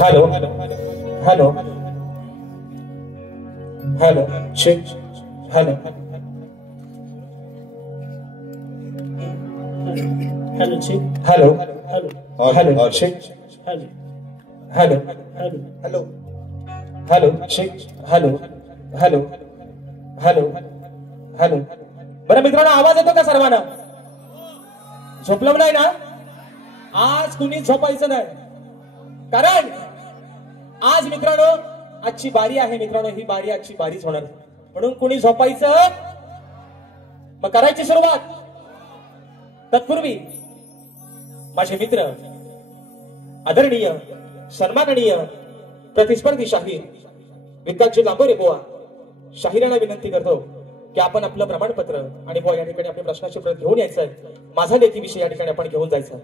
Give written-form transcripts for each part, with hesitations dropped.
Hello hello hello check hello hello check hello hello hello check hello hello hello hello hello check hello hello hello hello. बरं मित्रांनो, आवाज येतो का सर्वांना? झोपलं नाही ना? आज कुणी झोपायचं नाही, कारण आज मित्रांनो आजची बारी आहे. मित्रांनो ही बारी आजची बारीच होणार, म्हणून कुणी झोपायचं. मग करायची सुरुवात. तत्पूर्वी माझे मित्र, आदरणीय सन्माननीय प्रतिस्पर्धी शाहीर विद्यार्थी लांबोरे बुवा शाहिरांना विनंती करतो की आपण आपलं प्रमाणपत्र आणि बुवा या ठिकाणी आपल्या प्रश्नाची प्रत घेऊन यायचंय. माझा लेखी विषय या ठिकाणी आपण घेऊन जायचं.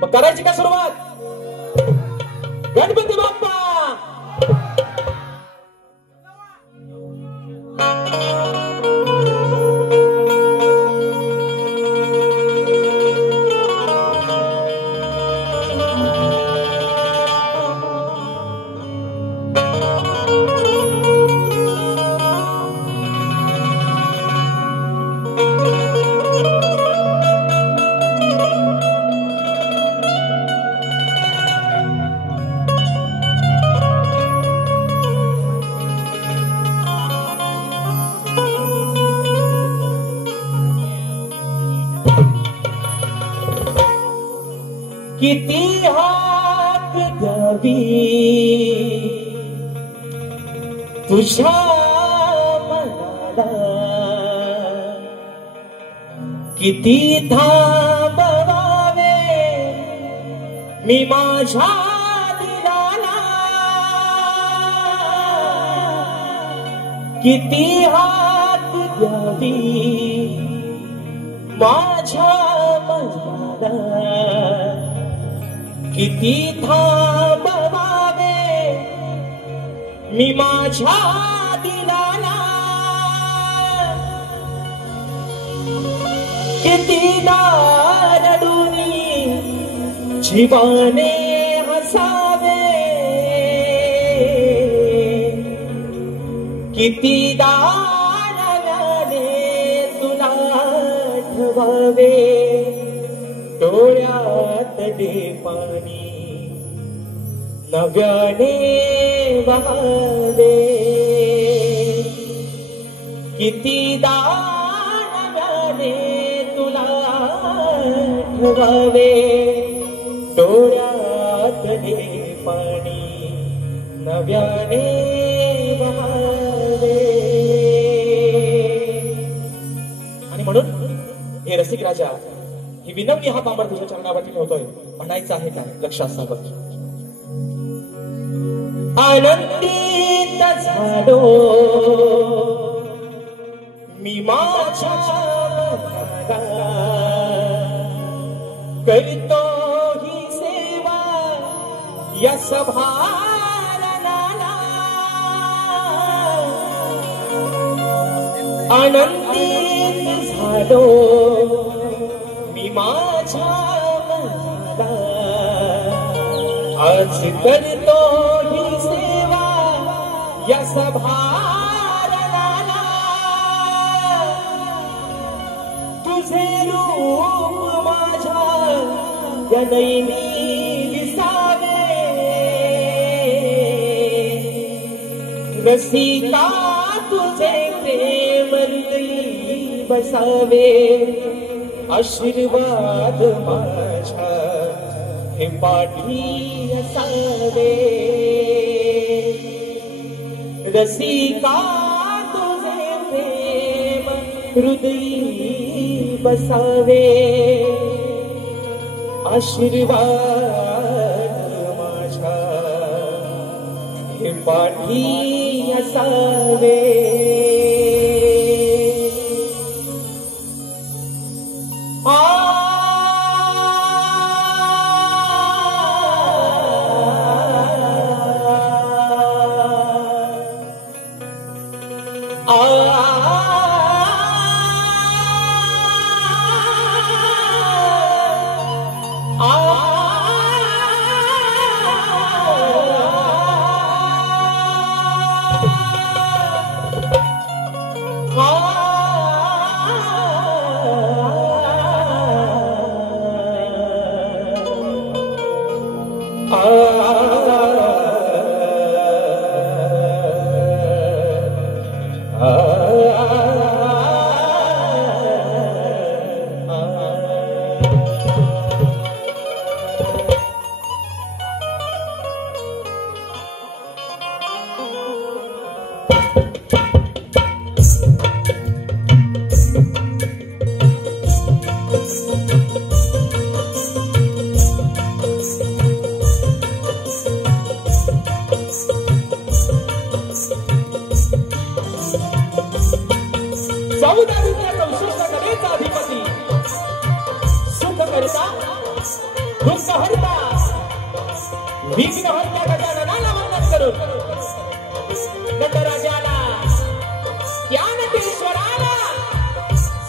मग करायची का सुरुवात? गणपती बाप्पा. किती हात द्यावी तुझ्या मनाला, किती थांबवावे मी माझ्या दिलाला, किती हात द्यावी माझ्या मनाला, किती थांबवावे मी माझ्या दिलाला, किती रडूनी जीवाने हसावे, किती नव्याने तुला आठवावे, डोळ्यात पाणी नव्याने वाहवे, कितीदा नव्याने तुला आठवावे, डोळ्यात पाणी नव्याने वाहवे. आणि म्हणून हे रसिक राजा ही विनम्य हा पामर तुझ्या चरणावरती ठेवतोय. म्हणायचं आहे काय? लक्षात सांगत. आनंदित झालो मी माझ्या करतो ही सेवा या सभारणाला, आनंदित झालो माझ्या मनाला, आज करतो ही सेवा या सभारणाला, तुझे रूप माझ्या या नयनी दिसावे, रसिका तुझे प्रेम हृदयी बसावे, आशीर्वाद माझ्या हे पाठी असावे, रसिका तुझे प्रेम हृदयी बसावे, आशीर्वाद माझ्या हे पाठी असावे.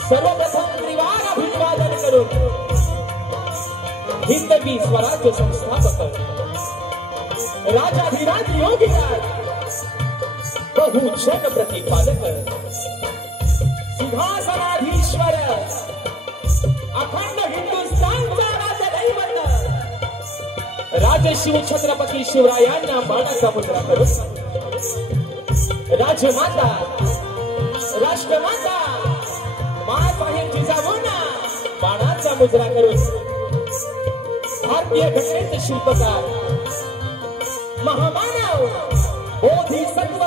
सर्वप्रथम त्रिवार अभिवादन करून हिंदवी स्वराज्य संस्थापक राजाधिराज योगीराज बहुजन प्रतिपादक सिंहासनाधीश्वर अखंड हिंदुस्थानचा राजदैवत राजशिव छत्रपती शिवरायांना मानाचा मुद्रा करून राजमाता राष्ट्रमाता मासाहेब जिजाऊंना मानाचा मुद्रा करून भारतीय घटनेचे शिल्पकार महामानव बोधिसत्व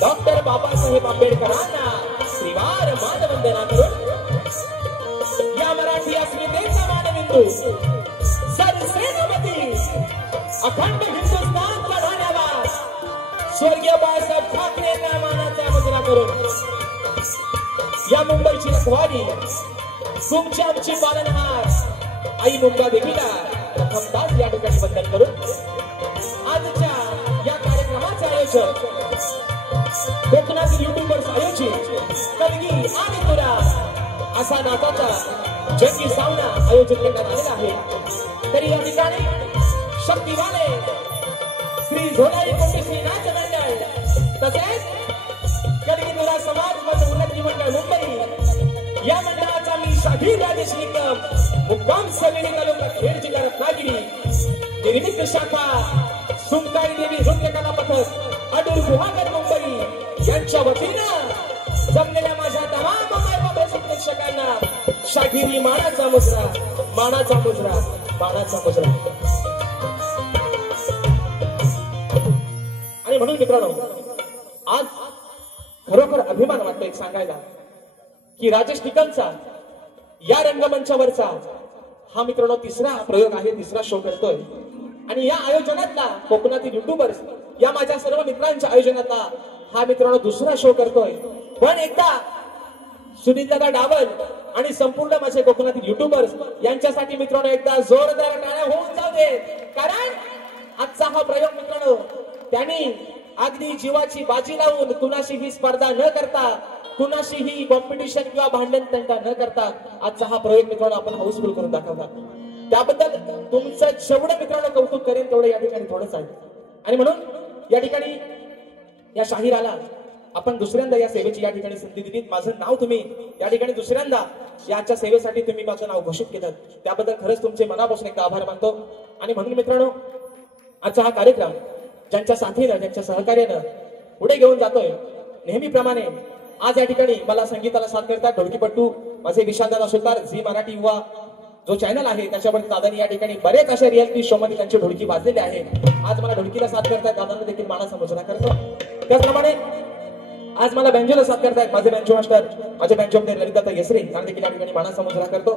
डॉक्टर बाबासाहेब आंबेडकरांना त्रिवार मानवंदना करून या मराठी अस्मितेचा मानबिंदू सरसेनापती अखंड हिंदुस्थानचा धन्यवाद स्वर्गीय बाळासाहेब ठाकरेंना मानाचा मुद्रा करून या मुंबईची रखवारी तुमची आमची पालनहार आई मुंबा देवीला प्रथमदास या ठिकाणी वंदन करून आजच्या या कार्यक्रमाचे आयोजक कोकणातील युट्यूबर्स आयोजित कलगी आणि तुरा असा नाताचा जंगी सामना आयोजित करण्यात आलेला आहे. तरी या ठिकाणी शक्तिवाले श्री झोलारी कोटी श्री नाच मंडळ तसेच कलगी तुरा समाज उन्नती मंडळ मुंबई या मंडळाचा मी शाहीर राजेश निकम मुक्काम समिती तालुका खेड जिल्हा रत्नागिरी निर्मित शाखा सुमकारी देवी नृत्य कला पथक अडूर गुहागर मुंबई यांच्या वतीनं जमलेल्या माझ्या तमाम प्रेक्षकांना शाहिरी मानाचा मुजरा मानाचा मुजरा मानाचा मुजरा. आणि म्हणून मित्रांनो आज खरोखर अभिमान वाटतो एक सांगायला की राजेश निकमचा या रंगमंचावरचा हा मित्रांनो तिसरा प्रयोग आहे, तिसरा शो करतोय. आणि या आयोजनातला कोकणातील युट्यूबर्स या माझ्या सर्व मित्रांच्या आयोजनातला हा मित्रांनो दुसरा शो करतोय. पण एकदा सुनीलदादा डावल आणि संपूर्ण माझे कोकणातील युट्यूबर्स यांच्यासाठी मित्रांनो एकदा जोरदार टाळ्या होऊन जाऊ दे. कारण आजचा हा प्रयोग मित्रांनो त्यांनी अगदी जीवाची बाजी लावून कुणाशी ही स्पर्धा न करता कुणाशीही कॉम्पिटिशन किंवा भांडण तंटा न करता आजचा हा प्रयोग मित्रांनो आपण हाऊसफुल करून दाखवला. त्याबद्दल तुमचं जेवढं मित्रांनो कौतुक करेल तेवढं या ठिकाणी थोडंच आहे. आणि म्हणून या ठिकाणी या शाहिराला आपण दुसऱ्यांदा या सेवेची या ठिकाणी संधी दिली. माझं नाव तुम्ही या ठिकाणी दुसऱ्यांदा याच्या सेवेसाठी तुम्ही माझं नाव घोषित केलं त्याबद्दल खरंच तुमचे मनापासून एकदा आभार मानतो. आणि म्हणून मित्रांनो आजचा हा कार्यक्रम ज्यांच्या साथीनं ज्यांच्या सहकार्यानं पुढे घेऊन जातोय नेहमीप्रमाणे आज या ठिकाणी मला संगीताला साथ करतात ढोलकीपट्टू माझे विशालदादा सुतार झी मराठी युवा जो चॅनल आहे त्याच्यावर दादानी या ठिकाणी बरेच अशा रियालिटी शो मध्ये त्यांची ढोलकी वाजलेली आहे. आज मला ढोलकीला साथ करतात दादांना देखील मानाचा मुजरा करतो. त्याचप्रमाणे आज मला बँजोला साथ करतायत माझे बँजो मास्टर माझे बँजो ललिता येसरे यांना देखील या ठिकाणी मानाचा मुजरा करतो.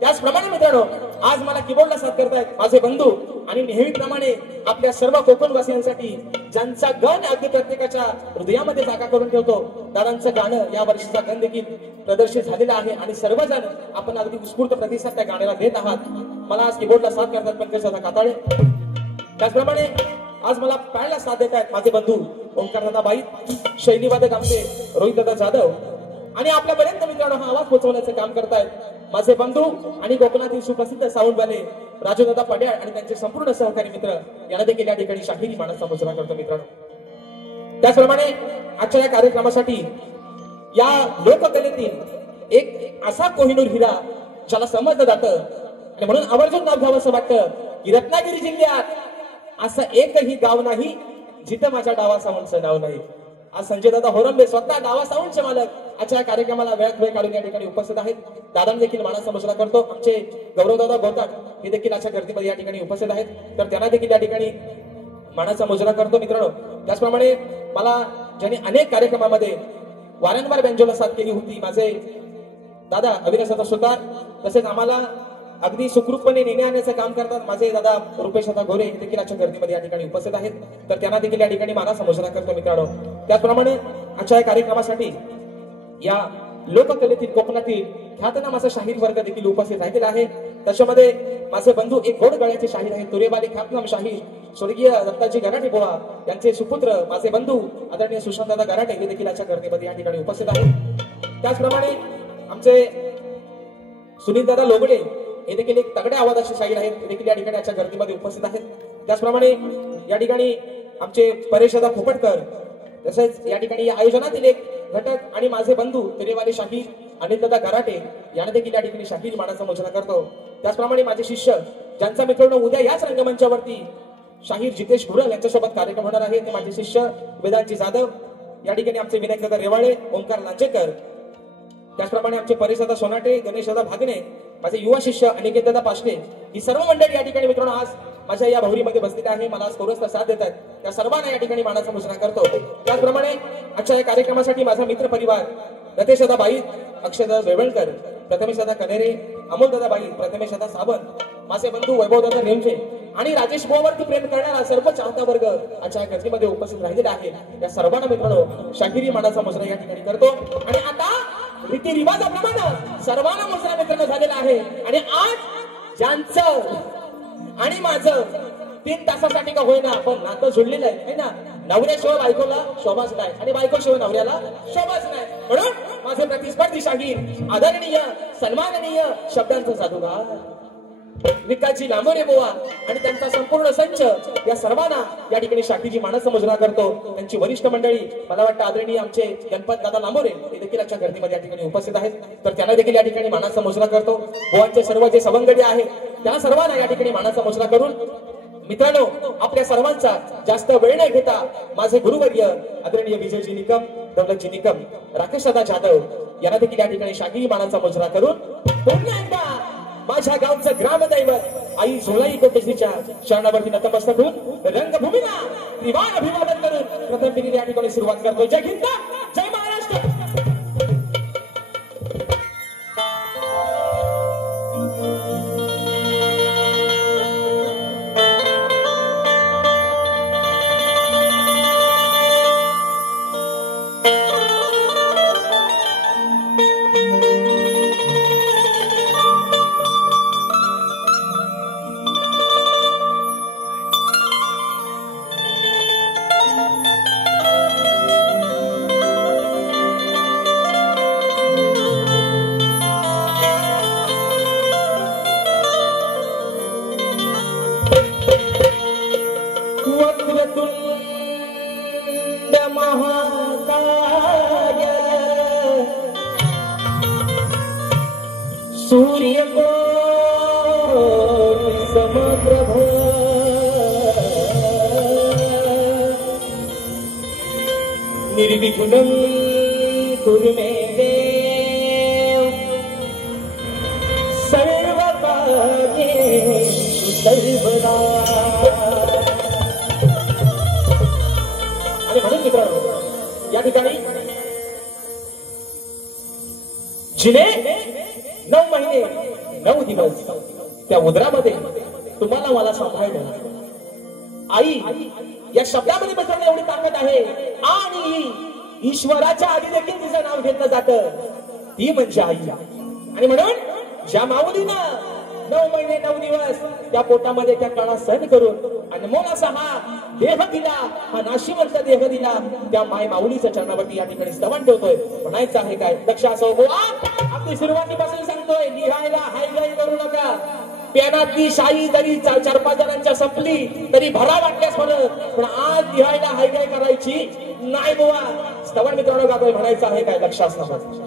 त्याचप्रमाणे मित्रांनो आज मला कीबोर्डला साथ करतायत माझे बंधू आणि नेहमीप्रमाणे आपल्या सर्व कोकणवासियांसाठी ज्यांचा गण अगदी प्रत्येकाच्या हृदयामध्ये जागा करून ठेवतो दादांचं गाणं या वर्षीचा गण देखील प्रदर्शित झालेला आहे. आणि सर्वजण आपण अगदी उत्स्फूर्त प्रतिसाद त्या गाण्याला देत आहात. मला आज कीबोर्डला साथ करतात पंकजदादा काताळे. त्याचप्रमाणे आज मला पॅडला साथ देत आहेत माझे बंधू ओंकारदादा बाई शैलीवादक आमचे रोहितदादा जाधव आणि आपल्यापर्यंत मित्रांनो हा आवाज पोहोचवण्याचं काम करतायत माझे बंधू आणि कोकणातील सुप्रसिद्ध साऊंडवाले राजूदादा पड्याळ आणि त्यांचे संपूर्ण सहकारी मित्र यांना देखील या ठिकाणी शाहिरी मानाचा मुजरा करतो मित्रांनो. त्याचप्रमाणे आजच्या या कार्यक्रमासाठी या लोककलेतील एक असा कोहिनूर हिरा ज्याला समजलं जातं आणि म्हणून आवर्जून नाव घ्यावं असं वाटतं की रत्नागिरी जिल्ह्यात असं एकही गाव नाही जिथं माझ्या डावा साऊंडचं नाव नाही. आज संजय दादा होरंबे स्वतः डावा साऊंडचे मालक आजच्या कार्यक्रमाला वेळात वेळ काढून या ठिकाणी उपस्थित आहेत. दादांनी देखील मानाचा मुजरा करतो. आमचे गौरवदादा गोताक हे देखील आजच्या गर्दीमध्ये या ठिकाणी उपस्थित आहेत तर त्यांना देखील या ठिकाणी मानाचा मुजरा करतो मित्रांनो. त्याचप्रमाणे मला ज्यांनी अनेक कार्यक्रमामध्ये वारंवार बेंजोला साथ केली होती, माझे दादा अविनाश सुतार, तसेच आम्हाला अगदी सुखरूपपणे नेणे आणण्याचं काम करतात माझे दादा रुपेश गोरे देखील आजच्या गर्दीमध्ये या ठिकाणी उपस्थित आहेत. तर त्यांना देखील या ठिकाणी मानाचा मुजरा करतो मित्रांनो. त्याचप्रमाणे आजच्या या कार्यक्रमासाठी या लोककलेतील कोकणातील ख्यातनाम असा शाहीर वर्ग देखील उपस्थित राहिलेला आहे. त्याच्यामध्ये माझे बंधू एक गोड गळ्याचे शाहीर आहेत, तुरेवाले ख्यातनाम शाहीर स्वर्गीय दत्ताजी गराटे बुवा यांचे सुपुत्र माझे बंधू आदरणीय सुशांतदादा गराटे हे देखील आजच्या गर्दीमध्ये या ठिकाणी उपस्थित आहेत. त्याचप्रमाणे आमचे सुनीलदादा लोगडे हे देखील एक तगड्या आवाजाचे शाहीर आहेत, ते देखील या ठिकाणी आजच्या गर्दीमध्ये उपस्थित आहेत. त्याचप्रमाणे या ठिकाणी आमचे परेशदा फोपटकर, तसेच या ठिकाणी या आयोजनातील एक घटक आणि माझे बंधू तुरेवाले शाहीर अनिलदादा गराटे यांना देखील या ठिकाणी शाहीर मानाचा मुजरा करतो. त्याचप्रमाणे माझे शिष्य ज्यांचा मित्रांनो उद्या याच रंगमंचावरती शाहीर जितेश गुरल यांच्यासोबत कार्यक्रम होणार आहे, ते माझे शिष्य वेदांची जाधव, या ठिकाणी आमचे विनायकदादा रेवाळे, ओंकार लांजेकर, त्याचप्रमाणे आमचे परेशदादा सोनाटे, गणेशदादा भागणे, माझे युवा शिष्य अनिकेतदादा पाशणे, ही सर्व मंडळी या ठिकाणी मित्रांनो आज माझ्या या भौरीमध्ये बसलेले आहे, मला आज कोरसचा साथ देतात. त्या सर्वांना या ठिकाणी मानाचा मुजरा करतो. त्याचप्रमाणे आजच्या या कार्यक्रमासाठी माझा मित्र परिवार रतेशदादा बाई, अक्षयदादा वेवळकर, प्रथमेशदादा कनेरे, अमोलदादा बाई, प्रथमेशदादा सावंत, माझे बंधू वैभवदादा नेमचे आणि राजेश भाऊवरती प्रेम करणारा सर्व चाहता वर्ग आजच्या या गर्दीमध्ये उपस्थित राहिलेला आहे. या सर्वांना मित्रांनो शाहिरी मानाचा मुजरा या ठिकाणी करतो. आणि आता रीती रिवाजाप्रमाणे सर्वांना मुजरा मित्रांनो झालेला आहे. आणि आज ज्यांचं आणि माझं 3 तासासाठी का होईना पण नातं जुळलेलं आहे ना, नवऱ्याशिवाय बायकोला शोभाच नाही आणि बायकोशिवाय नवऱ्याला शोभाच नाही. म्हणून माझे प्रतिस्पर्धी शाहीर आदरणीय सन्माननीय शब्दांचा जादूगार विकासजी लांबोरे बुवा आणि त्यांचा संपूर्ण संच या सर्वांना या ठिकाणी शाहीरची मानाचा मुजरा करतो. त्यांची वरिष्ठ मंडळी मला वाटतं आदरणीय आमचे गणपत दादा लांबोरे हे देखील आजच्या गर्दीमध्ये या ठिकाणी उपस्थित आहेत, तर त्यांना देखील या ठिकाणी मानाचा मुजरा करतो. बुवांचे सर्व जे सवंगडी आहेत त्या सर्वांना या ठिकाणी मानाचा मुजरा करून मित्रांनो आपल्या सर्वांचा जास्त वेळ न घेता माझे गुरुवर्य आदरणीय विजयजी निकम, दौलतजी निकम, राकेशदादा जाधव यांना देखील या ठिकाणी शाहीर मानाचा मुजरा करून पुन्हा एकदा माझ्या गावचं ग्रामदैवत आई झोलाई कोटेश्रीच्या शरणावरती नतमस्तक होऊन रंगभूमीला त्रिवार अभिवादन करून प्रथम पिढीने या ठिकाणी सुरुवात करतो. जय हिंद, जय महाराष्ट्र. सूर्य को समप्रभ निर्विघ्नं कुरु मे देव सर्वकार्येषु सर्वदा. आणि म्हणून मित्रांनो या ठिकाणी जिने 9 महिने 9 दिवस त्या उदरामध्ये तुम्हाला मला सांभाळलं. आई या शब्दामध्ये मित्रांनो एवढी ताकद आहे आणि ईश्वराच्या आधी देखील तिचं नाव घेतलं जातं, ती म्हणजे आई. आणि म्हणून ज्या माऊलीनं 9 महिने 9 दिवस त्या पोटामध्ये त्या काळा सहन करून अनमोल असा हा देह दिला, हा नाशिवंत देह दिला, त्या माय माऊलीच्या चरणावरती या ठिकाणी स्तवन ठेवतोय. म्हणायचं आहे काय लक्ष असो बुवा, आपली सुरुवातीपासून सांगतोय लिहायला हायगाई करू नका. पेनातली शाई जरी 4-5 जणांच्या संपली तरी भरा वाटल्यास म्हणत, पण आज लिहायला हायगाई करायची नाही बुवा. स्तवन मित्रांनो गातोय, म्हणायचं आहे काय लक्ष असणार.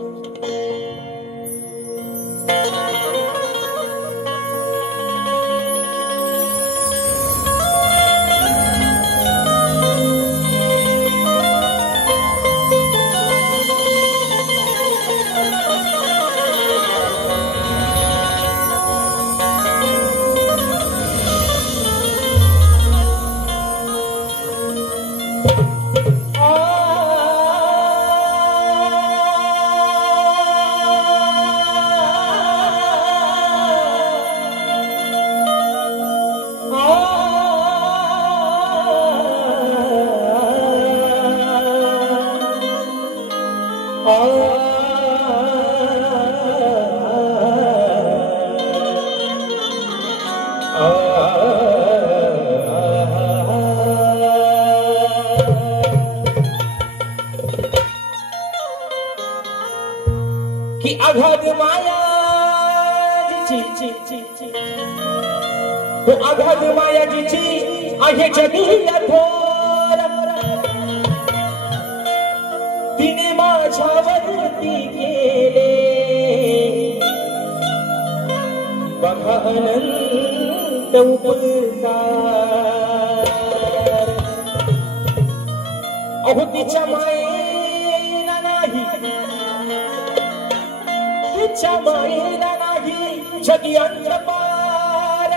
अगाध माया तो अगाध माया जिची आहे जगीला थोर तिने माझ्यावरती केले बघा अनंत उपकार अहो तिच्या मायेला नाही तिच्या मायेला नाही जगी अंतपार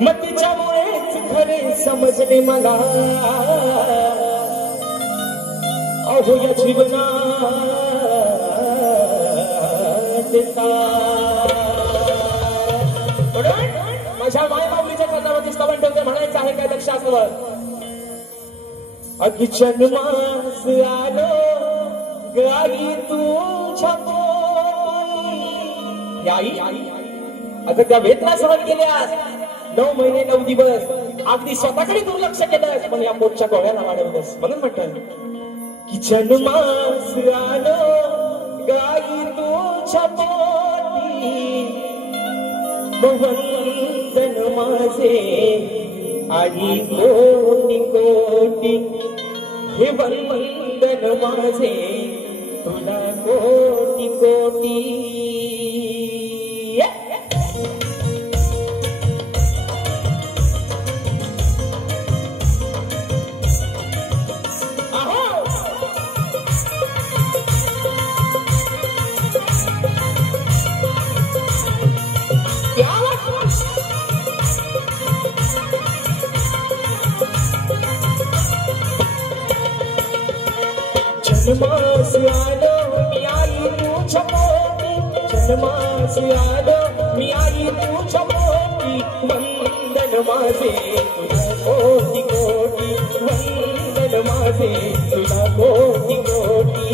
मग तिच्यामुळेच खरे समजले मला अहो या जीवनात माझ्या मायबाऊलीच्या चरणावरती स्तवन ठेवते म्हणायचं आहे काय लक्ष असलं अगीचन मास आलो गाई तुझ्या आई अगं त्या वेदना सहन केल्यास 9 महिने 9 दिवस अगदी स्वतःकडे दुर्लक्ष केलं पण या पोटच्या गोळ्याला वाढवलंस म्हणून म्हणतात किचन मास आलो गाई तुझ्या पोटी वंदन माझे आई कोटी कोटी हे वंदन माझे तुला कोटी कोटी जन्मास आलो मी आई तुझ्या पोटी जन्मास आलो मी आई तुझ्या पोटी वंदन माझे तुला कोटी कोटी वंदन माझे तुला कोटी कोटी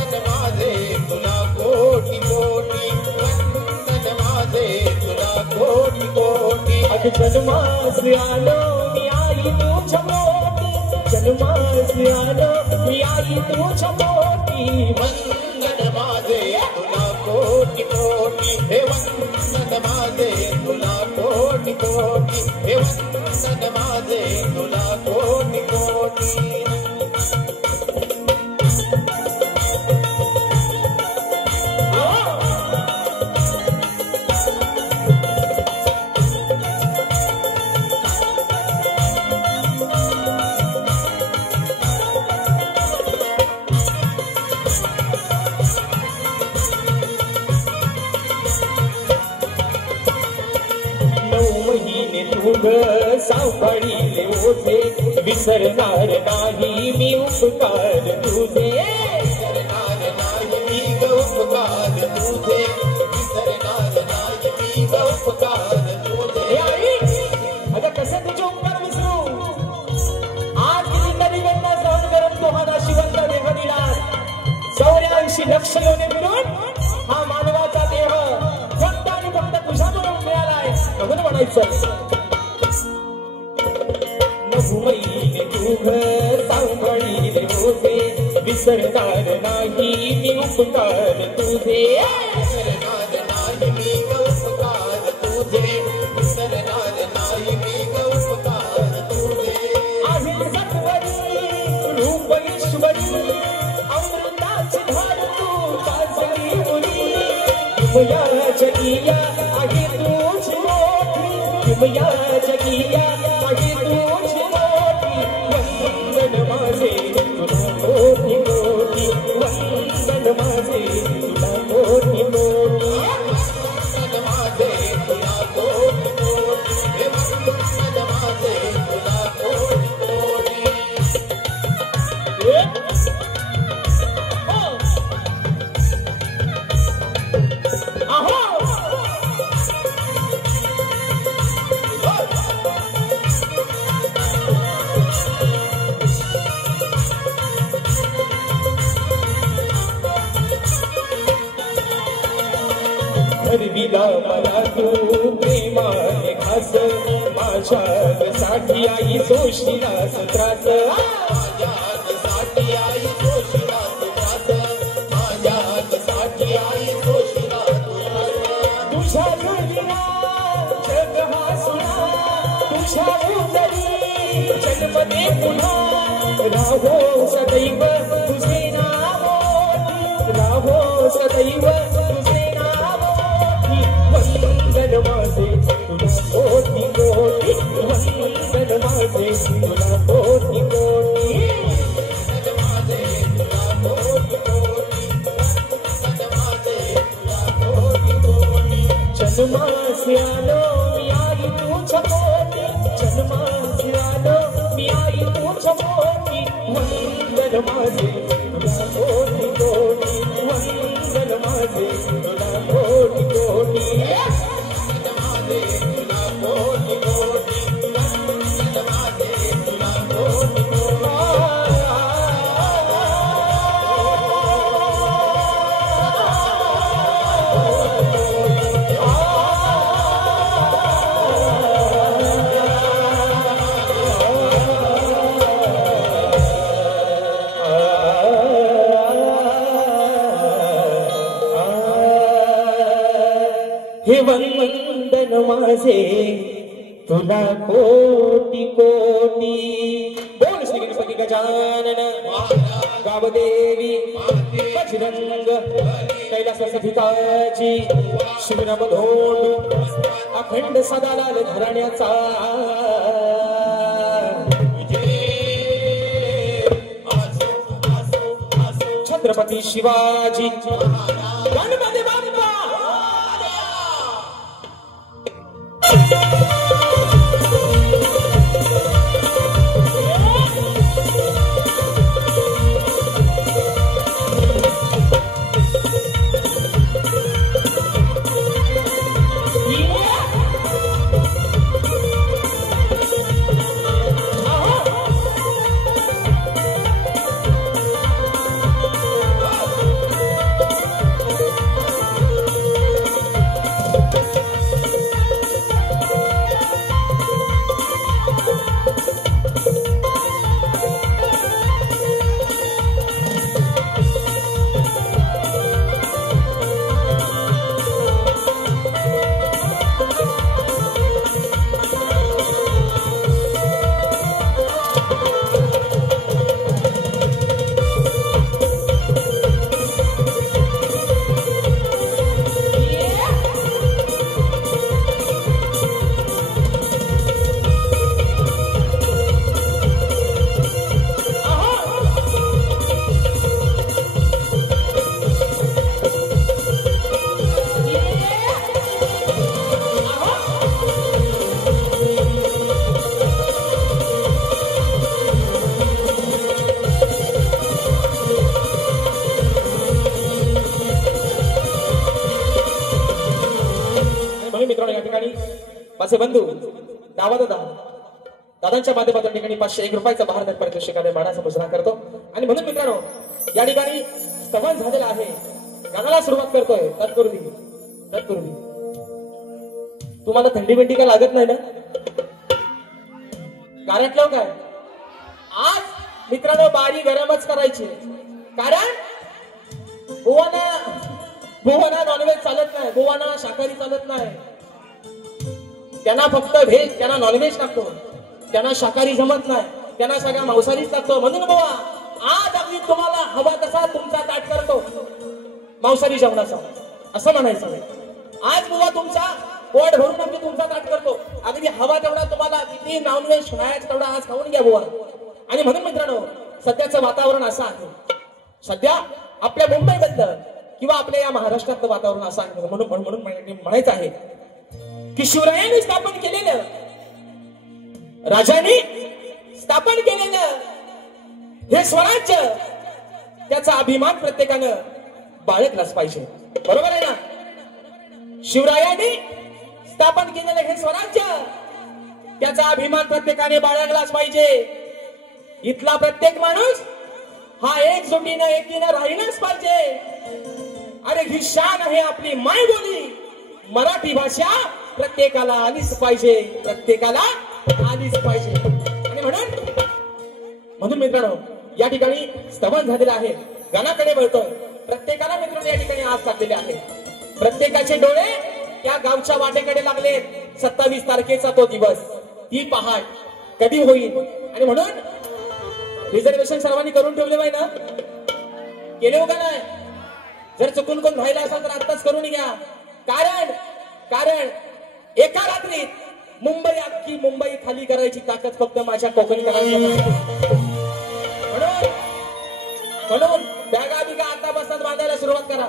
वंदन माझे तुला कोटी कोटी वंदन माझे तुला कोटी कोटी अग जन्मास आलो मी आई तुझ्या पोटी जन्मास आलो मी आई तुझ्या पोटी वंदन माझे तुला कोटी कोटी हे वंदन माझे तुला कोटी कोटी हे वंदन माझे तुला कोटी कोटी सांभाळीले ओझे विसरणार नाही मी उपकार तुझे विसरणार नाही मी उपकार तुझे विसरणार नाही मी उपकार तुझे आई आता कसे तुझे उपकार विसरू आज किती कधी वेदना सहन करून तुम्हाला शिवंत देह दिला 84 लक्ष योने मिळून हा मानवाचा देह फक्त आणि फक्त तुझ्यामुळे मिळालाय म्हणून म्हणायचं घुमईले तुघ सांभाळीले ओझे विसरणार नाही मी उपकार तुझे विसरणार नाही मी उपकार तुझे विसरणार नाही मी उपकार तुझे आहे सत्वरी रूप ईश्वरी अमृताची धार तू काजळी मुली किमया जगिया आहे तुझी मोठी किमया जगिया आहे तुझी वंदन माझे तुला कोटी कोटी वंदन माझे तुला कोटी कोटी वंदन माझे तुला कोटी कोटी हे वंदन माझे तुला कोटी कोटी ठरविला मला तू प्रेमाने खास माझ्यासाठी आई सोशिलास त्रास माझ्यासाठी आई सोशिलास त्रास जन्म दे पुन्हा राहो सदैव तुझे नाव राहो सदैव तुझे नाव वंदन माझे तुला कोटी कोटी वंदन माझे तुला कोटी कोटी जन्मासी आलो मी आई तुझ्या पोटी जन्मासी आलो मी आई तुझ्या पोटी वंदन माझे तुला कोटी कोटी वंदन माझे तुला कोटी कोटी हे वंदन माझे तुला कोटी कोटी बोल श्री गणपती गजानन गावदेवी बजरंग कैलासवासी शिवराम धोंड अखंड सदालाल घराण्याचा छत्रपती शिवाजी गणपती बाप्पा मित्रांनो या ठिकाणी माझे बंधू दादांच्या माध्यमातून ठिकाणी 501 रुपयाचा बहार पारितोषिकाने मानाचा मुजरा करतो आणि म्हणून मित्रांनो या ठिकाणी स्तवन झालेला आहे गाण्याला सुरुवात करतोय तत्पूर्वी तुम्हाला थंडी बिंडी काय लागत नाही ना गाण्यातलं काय आज मित्रांनो बारी गरमच करायची कारण बुवाना नॉनव्हेज चालत नाही बुवाना शाकाहारी चालत नाही त्यांना फक्त व्हेज त्यांना नॉनव्हेज लागतो त्यांना शाकाहारी जमत नाही त्यांना सगळा मांसाहारीच लागतो म्हणून बुवा आज अगदी तुम्हाला हवा तसा तुमचा ताट करतो मांसाहारी जेवणाचा असं म्हणायचं आज बुवा तुमचा पोट भरून अगदी तुमचा ताट करतो अगदी हवा तेवढा तुम्हाला किती नॉनव्हेज खायचं तेवढा आज खाऊन घ्या बुवा आणि म्हणून मित्रांनो सध्याचं वातावरण असं आहे सध्या आपल्या मुंबईबद्दल किंवा आपल्या या महाराष्ट्रातलं वातावरण असं आहे म्हणून म्हणायचं आहे की शिवरायांनी स्थापन केलेलं राजांनी स्थापन केलेलं हे स्वराज्य त्याचा अभिमान प्रत्येकानं बाळगलाच पाहिजे बरोबर आहे ना शिवरायांनी स्थापन केलेलं हे स्वराज्य त्याचा अभिमान प्रत्येकाने बाळगलाच पाहिजे इथला प्रत्येक माणूस हा एकजुटीनं एकीनं राहिलाच पाहिजे अरे ही शान आहे आपली मायबोली मराठी भाषा प्रत्येकाला आलीच पाहिजे आणि म्हणून मित्रांनो या ठिकाणी स्तवन झालेलं आहे गाण्याकडे वळतोय प्रत्येकाला मित्रांनो या ठिकाणी आज लागलेले आहे प्रत्येकाचे डोळे त्या गावच्या वाटेकडे लागले 27 तारखेचा तो दिवस ती पहाट कधी होईल. आणि म्हणून रिझर्वेशन सर्वांनी करून ठेवले पाहिजे ना, केले हो का नाही? जर चुकून कोण राहिला असाल तर आत्ताच करून घ्या. कारण एका रात्रीत अख्खी मुंबई खाली करायची ताकद फक्त माझ्या कोकणीकरांना. म्हणून बॅगा बिगा आता बसतात बांधायला सुरुवात करा.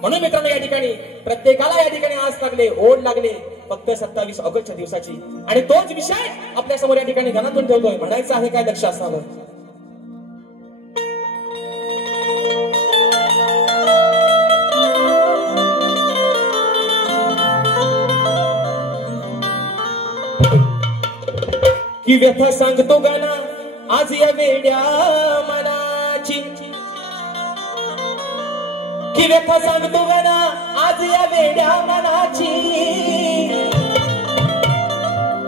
म्हणून मित्रांनो, या ठिकाणी प्रत्येकाला या ठिकाणी आज लागले, ओढ लागले फक्त 27 ऑगस्टच्या दिवसाची. आणि तोच विषय आपल्या समोर या ठिकाणी घनातून ठेवतोय. म्हणायचं आहे काय, लक्ष असावं. की व्यथा सांगतो गाना आज या वेड्या मनाची, की व्यथा सांगतो गाना आज या वेड्या मनाची.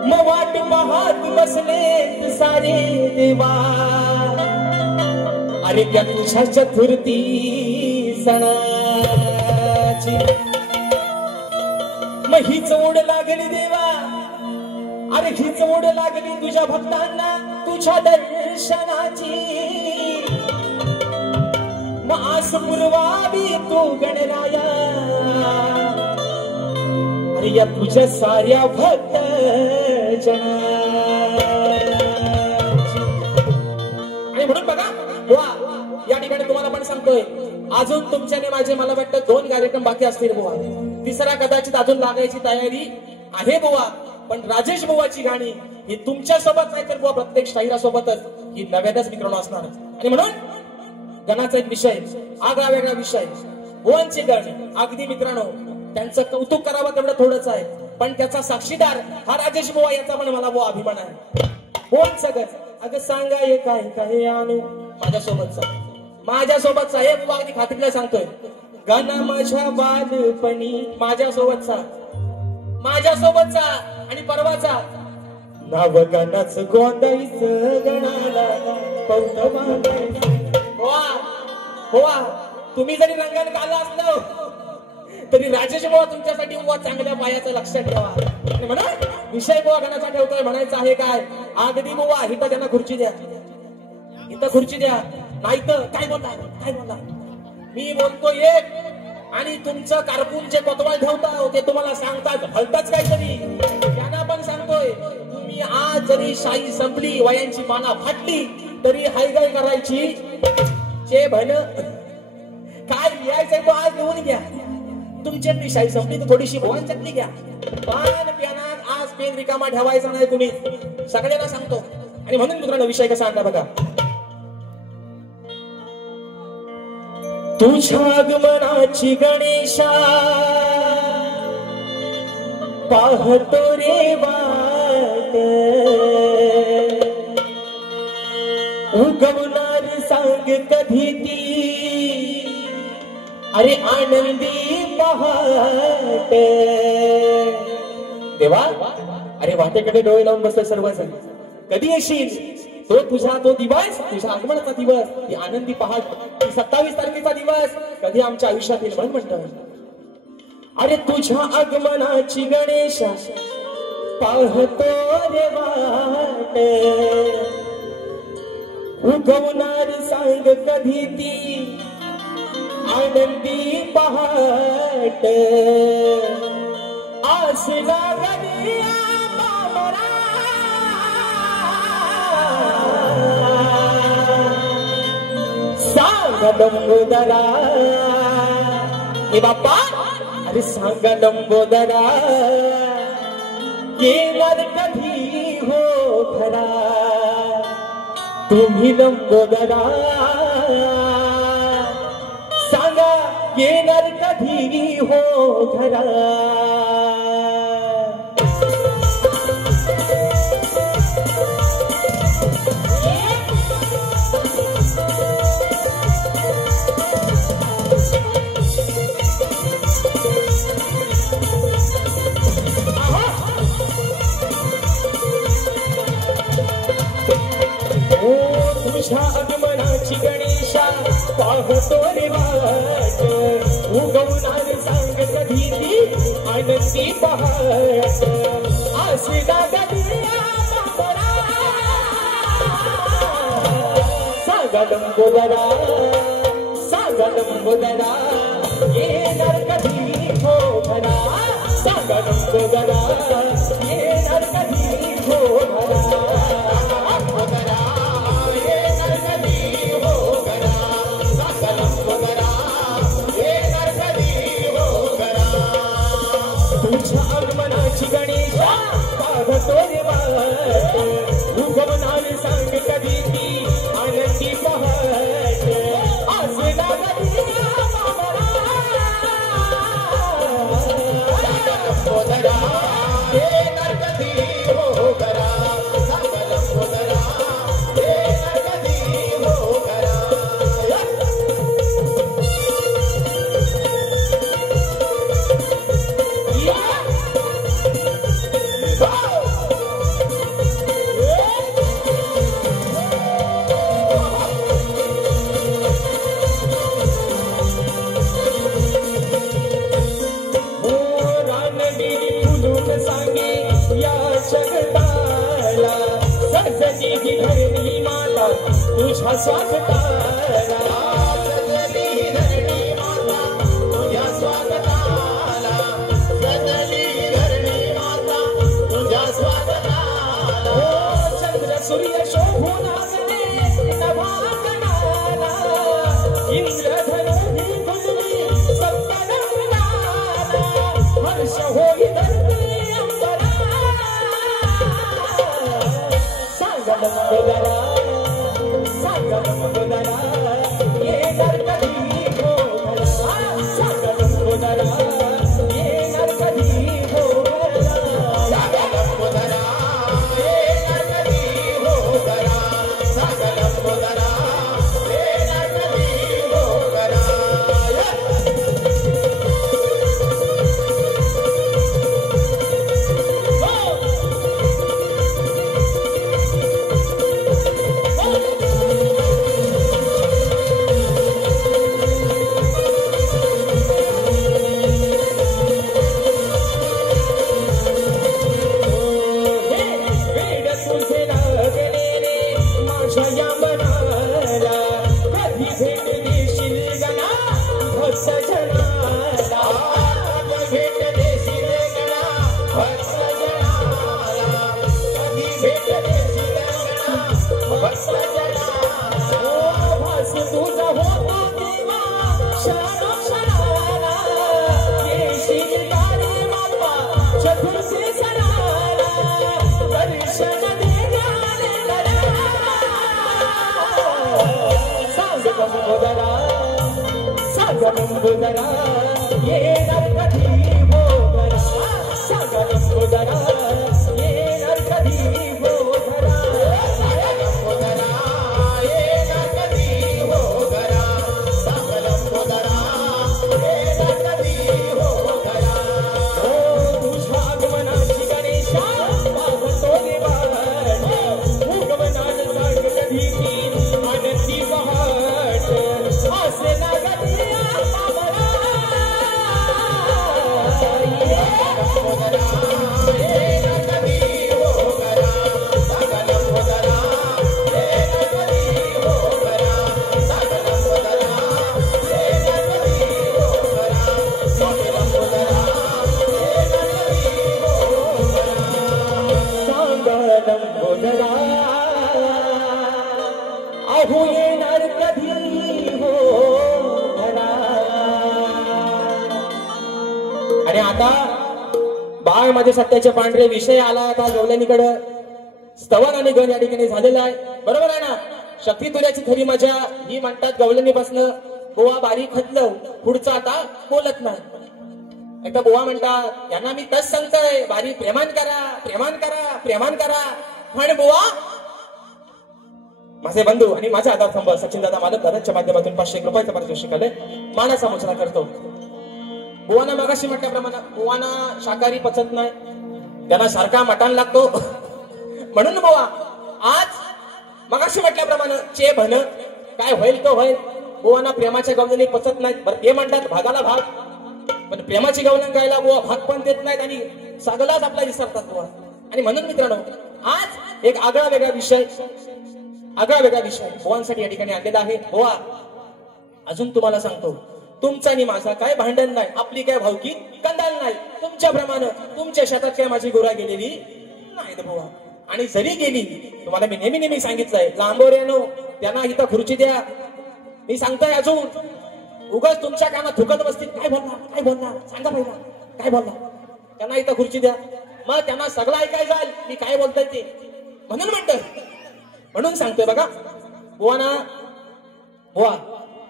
मग वाट पाहत बसले सारे देवा, अरे त्या तुझ्या चतुर्थी सणाची. मग हीच ओढ लागली देवा, अरे हीच ओढ लागली तुझ्या भक्तांना तुझ्या दर्शनाची. मग आस पुरवावी तू गणराया, अरे या तुझ्या साऱ्या भक्त जनाची. आणि म्हणून बघा बुवा, या ठिकाणी तुम्हाला पण सांगतोय, अजून तुमच्याने माझे मला वाटतं 2 कार्यक्रम बाकी असतील बुवा. तिसरा कदाचित अजून लागायची तयारी आहे बुवा. पण राजेश बुवाची गाणी ही तुमच्या सोबत नाही तर बुवा प्रत्येक शाहिरासोबतच ही नव्यानच मित्रांनो असणार. आणि म्हणून गणाचा एक विषय, आगळा वेगळा विषय, बुवांची गाणी. अगदी मित्रांनो, त्यांचं कौतुक करावं तेवढं थोडंच आहे, पण त्याचा साक्षीदार हा राजेश बुवा, याचा पण मला बुवा अभिमान आहे. बोल सगळं अगं सांगा हे काय काय आणू माझ्यासोबतचा हे बुवा अगदी खात्रीला सांगतोय. गाणं माझ्या बालपणी माझ्यासोबतचा आणि परवाचा. नाव गाण्याच गोंदाईचं गणाला पौत बुवा, तुम्ही जरी रंगाने गाला असलो तरी राजेश बुवा तुमच्यासाठी बुवा चांगल्या पायाचं लक्षात ठेवा. म्हणून विषय बुवा गणाचा ठेवतोय. म्हणायचं आहे काय, अगदी बुवा इथं त्यांना खुर्ची द्या, इथं खुर्ची द्या, नाही तर काय बोलला मी बोलतो एक आणि तुमचं कारकून जे कोतवाल ठेवता ते तुम्हाला सांगतात हलताच काहीतरी. त्यांना पण सांगतोय, तुम्ही आज जरी शाही संपली, वयांची पाना फाटली तरी हायगाय करायची चे भन. काय लिहायचंय तो आज लिहून घ्या. तुमच्यातली शाही संपली तर थोडीशी भुवांच्यातली घ्या. पान प्यानात आज पेन रिकामा ठेवायचा नाही तुम्ही, सगळ्यांना सांगतो. आणि म्हणून मित्रांनो विषय कसा आणला बघा. तुझ्या आगमनाची गणेशा पाहतो रे वाट, उगवणार सांग कधी ती, अरे आनंदी पहाट. देवा, अरे वाटेकडे डोळे लावून बसले सर्वजण. कधी येशील तो दिवस, तुझ्या आगमनाचा दिवस, ही आनंदी पहाट, 27 तारखेचा दिवस कधी आमच्या आयुष्यात येईल म्हणून म्हणतो. अरे तुझ्या आगमनाची गणेशा पाहतो रे वाट, उगवणार सांग कधी ती आनंदी पहाट. आस लागली सांगा लंबोदरा, हे बाप्पा अरे सांगा लंबोदरा, येणार कधी हो खरा तुम्ही लंबोदरा. सांगा येणार कधी हो खरा. तुझ्या आगमनाची गणेशा पाहतो रे वाट, उगवणार सांग कधी ती आनंदी पहाट. आस लागली लंबोदरा सांगा लंबोदरा येणार कधी घोघरा सांगा लंबोदरा येणार कधी घोघरा लंबोदरा येणार कधी घोघरा सांगा लंबोदरा येणार कधी घोघरा तुझ्या आगमनाची गणेशा पाहतो रे वाट उगमनाल सांग कधी ती आनंदी पहाट आज लागली लंबोदरा येणार कधी घोघरा सांगा लंबोदरा येणार कधी घोघरा तुझ्या स्वागताला सजली धरणी माता तुझ्या स्वागताला सजली धरणी माता तुझ्या स्वागताला चंद्र सूर्य शोभून आले नभाकणाला इंद्रधनुनी गुंजली सप्तरंगाला हर्ष होई धरती अंबरा सांगा लंबोदरा सांगा लंबोदरा येणार कधी घोघरा सांगा लंबोदरा येणार कधी घोघरा सांगा लंबोदरा येणार कधी घोघरा सांगा लंबोदरा येणार कधी घोघरा लंबोदरा येणार कधी घोघरा सांगा लंबोदरा येणार कधी घोघरा सांगा लंबोदरा येणार कधी घोघरा सांगा लंबोदरा येणार कधी घोघरा तुझ्या आगमनाची गणेशा पाहतो रे वाट उगमनाल सांग कधी ती आनंदी पहाट असे लागली अहो येणार कधी घोघरा आणि आता बाळ माझे सत्याचे पांढरे विषय आला आता गवल्यानीकडं स्तवन आणि गण या ठिकाणी झालेला आहे बरोबर आहे ना शक्ती तुऱ्याची खरी मजा ही म्हणतात गवल्यानीपासनं बुवा बारीक खतलं पुढचं आता बोलत नाही एकदा बुवा म्हणतात यांना मी तस सांगतोय बारी प्रेमान करा प्रेमान करा प्रेमान करा पण बुवा माझे बंधू आणि माझा आधार स्तंभ सचिन दादा मालक दादांच्या माध्यमातून 500 रुपयाचा पारितोषिक आले मानाचा मोजरा करतो बुवाना मागाशी म्हटल्याप्रमाणे बुवाना शाकाहारी पचत नाही त्यांना सारखा मटण लागतो म्हणून बुवा आज मगाशी म्हटल्याप्रमाणे चे भन काय होईल तो होईल बुवाना प्रेमाच्या गवलनी पचत नाहीत बरं ते म्हणतात भागाला भाग पण प्रेमाची गवलन गायला बुवा भाग पण देत नाहीत आणि सगळाच आपला विसरतात बुवा आणि म्हणून मित्रांनो आज एक आगळा वेगळा विषय आगळा वेगळा विषय बुवांसाठी या ठिकाणी आणलेला आहे. बुवा, अजून तुम्हाला सांगतो, तुमचा आणि माझा काय भांडण नाही, आपली काय भावकी कंदाल नाही. तुमच्याप्रमाणे तुमच्या शेतात काय माझी गोरा गेलेली नाही बुवा. आणि जरी गेली, तुम्हाला मी नेहमी सांगितलंय, लांबोऱ्यानो त्यांना इथं खुर्ची द्या. मी सांगतोय अजून, उगाच तुमच्या कानात थुकत बसतील. काय बोलणार सांगा पहिला, काय बोलणार. त्यांना इथं खुर्ची द्या, मग त्यांना सगळं ऐकायचं जाईल मी काय बोलतोय ते. म्हणून सांगतोय बघा बुवा,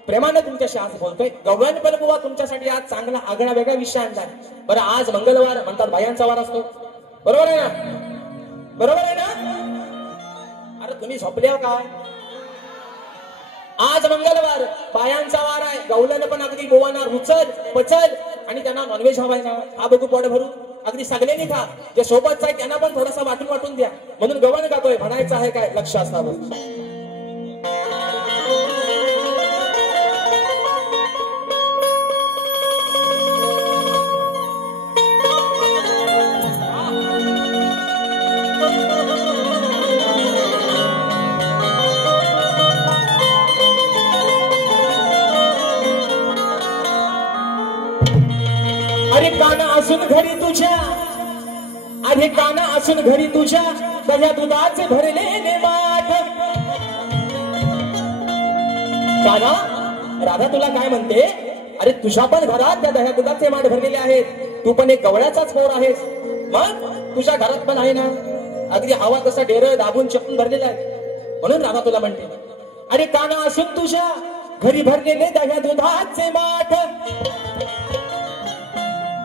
प्रेमाने तुमच्याशी आज बोलतोय. गवळण पण बुवा तुमच्यासाठी आज चांगला आगळा वेगळा विषय आणलाय. बरं, आज मंगळवार म्हणतात, बायांचा वार असतो, बरोबर आहे ना? अरे तुम्ही झोपले काय? आज मंगळवार, बायांचा वार आहे. गवळण पण अगदी बुवांना रुचल पचल आणि त्यांना नॉनव्हेज हवाय ना, हा बघू पोट भरून अगदी सगळ्यांनी खा. जे सोबत आहे त्यांना पण थोडासा वाटून द्या. म्हणून गवळण गातोय, म्हणायचं आहे काय, लक्ष असावं. काना असून घरी तुझ्या दह्या दुधाचे भरलेले माठ. काना, राधा तुला काय म्हणते, अरे तुझ्या पण घरात त्या दह्या दुधाचे माठ भरलेले आहेत. तू पण एक गवळ्याचाच पोर आहेस, मग तुझ्या घरात पण आहे ना अगदी हवा तसा डेर दाबून चपून भरलेला आहे. म्हणून राधा तुला म्हणते, अरे काना असून तुझ्या घरी भरलेले दह्या दुधाचे माठ.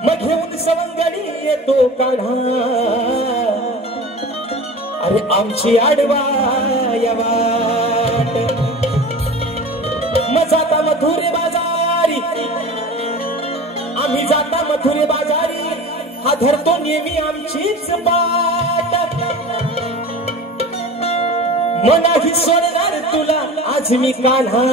मग घेऊन सवंगडी येतो कान्हा, अरे आमची आडवाय वाट. मग जाता मथुरे बाजारी, आम्ही जाता मथुरे बाजारी, हा धरतो नेहमी आमचीच पाट. मनाही सोडणार तुला आज मी कान्हा,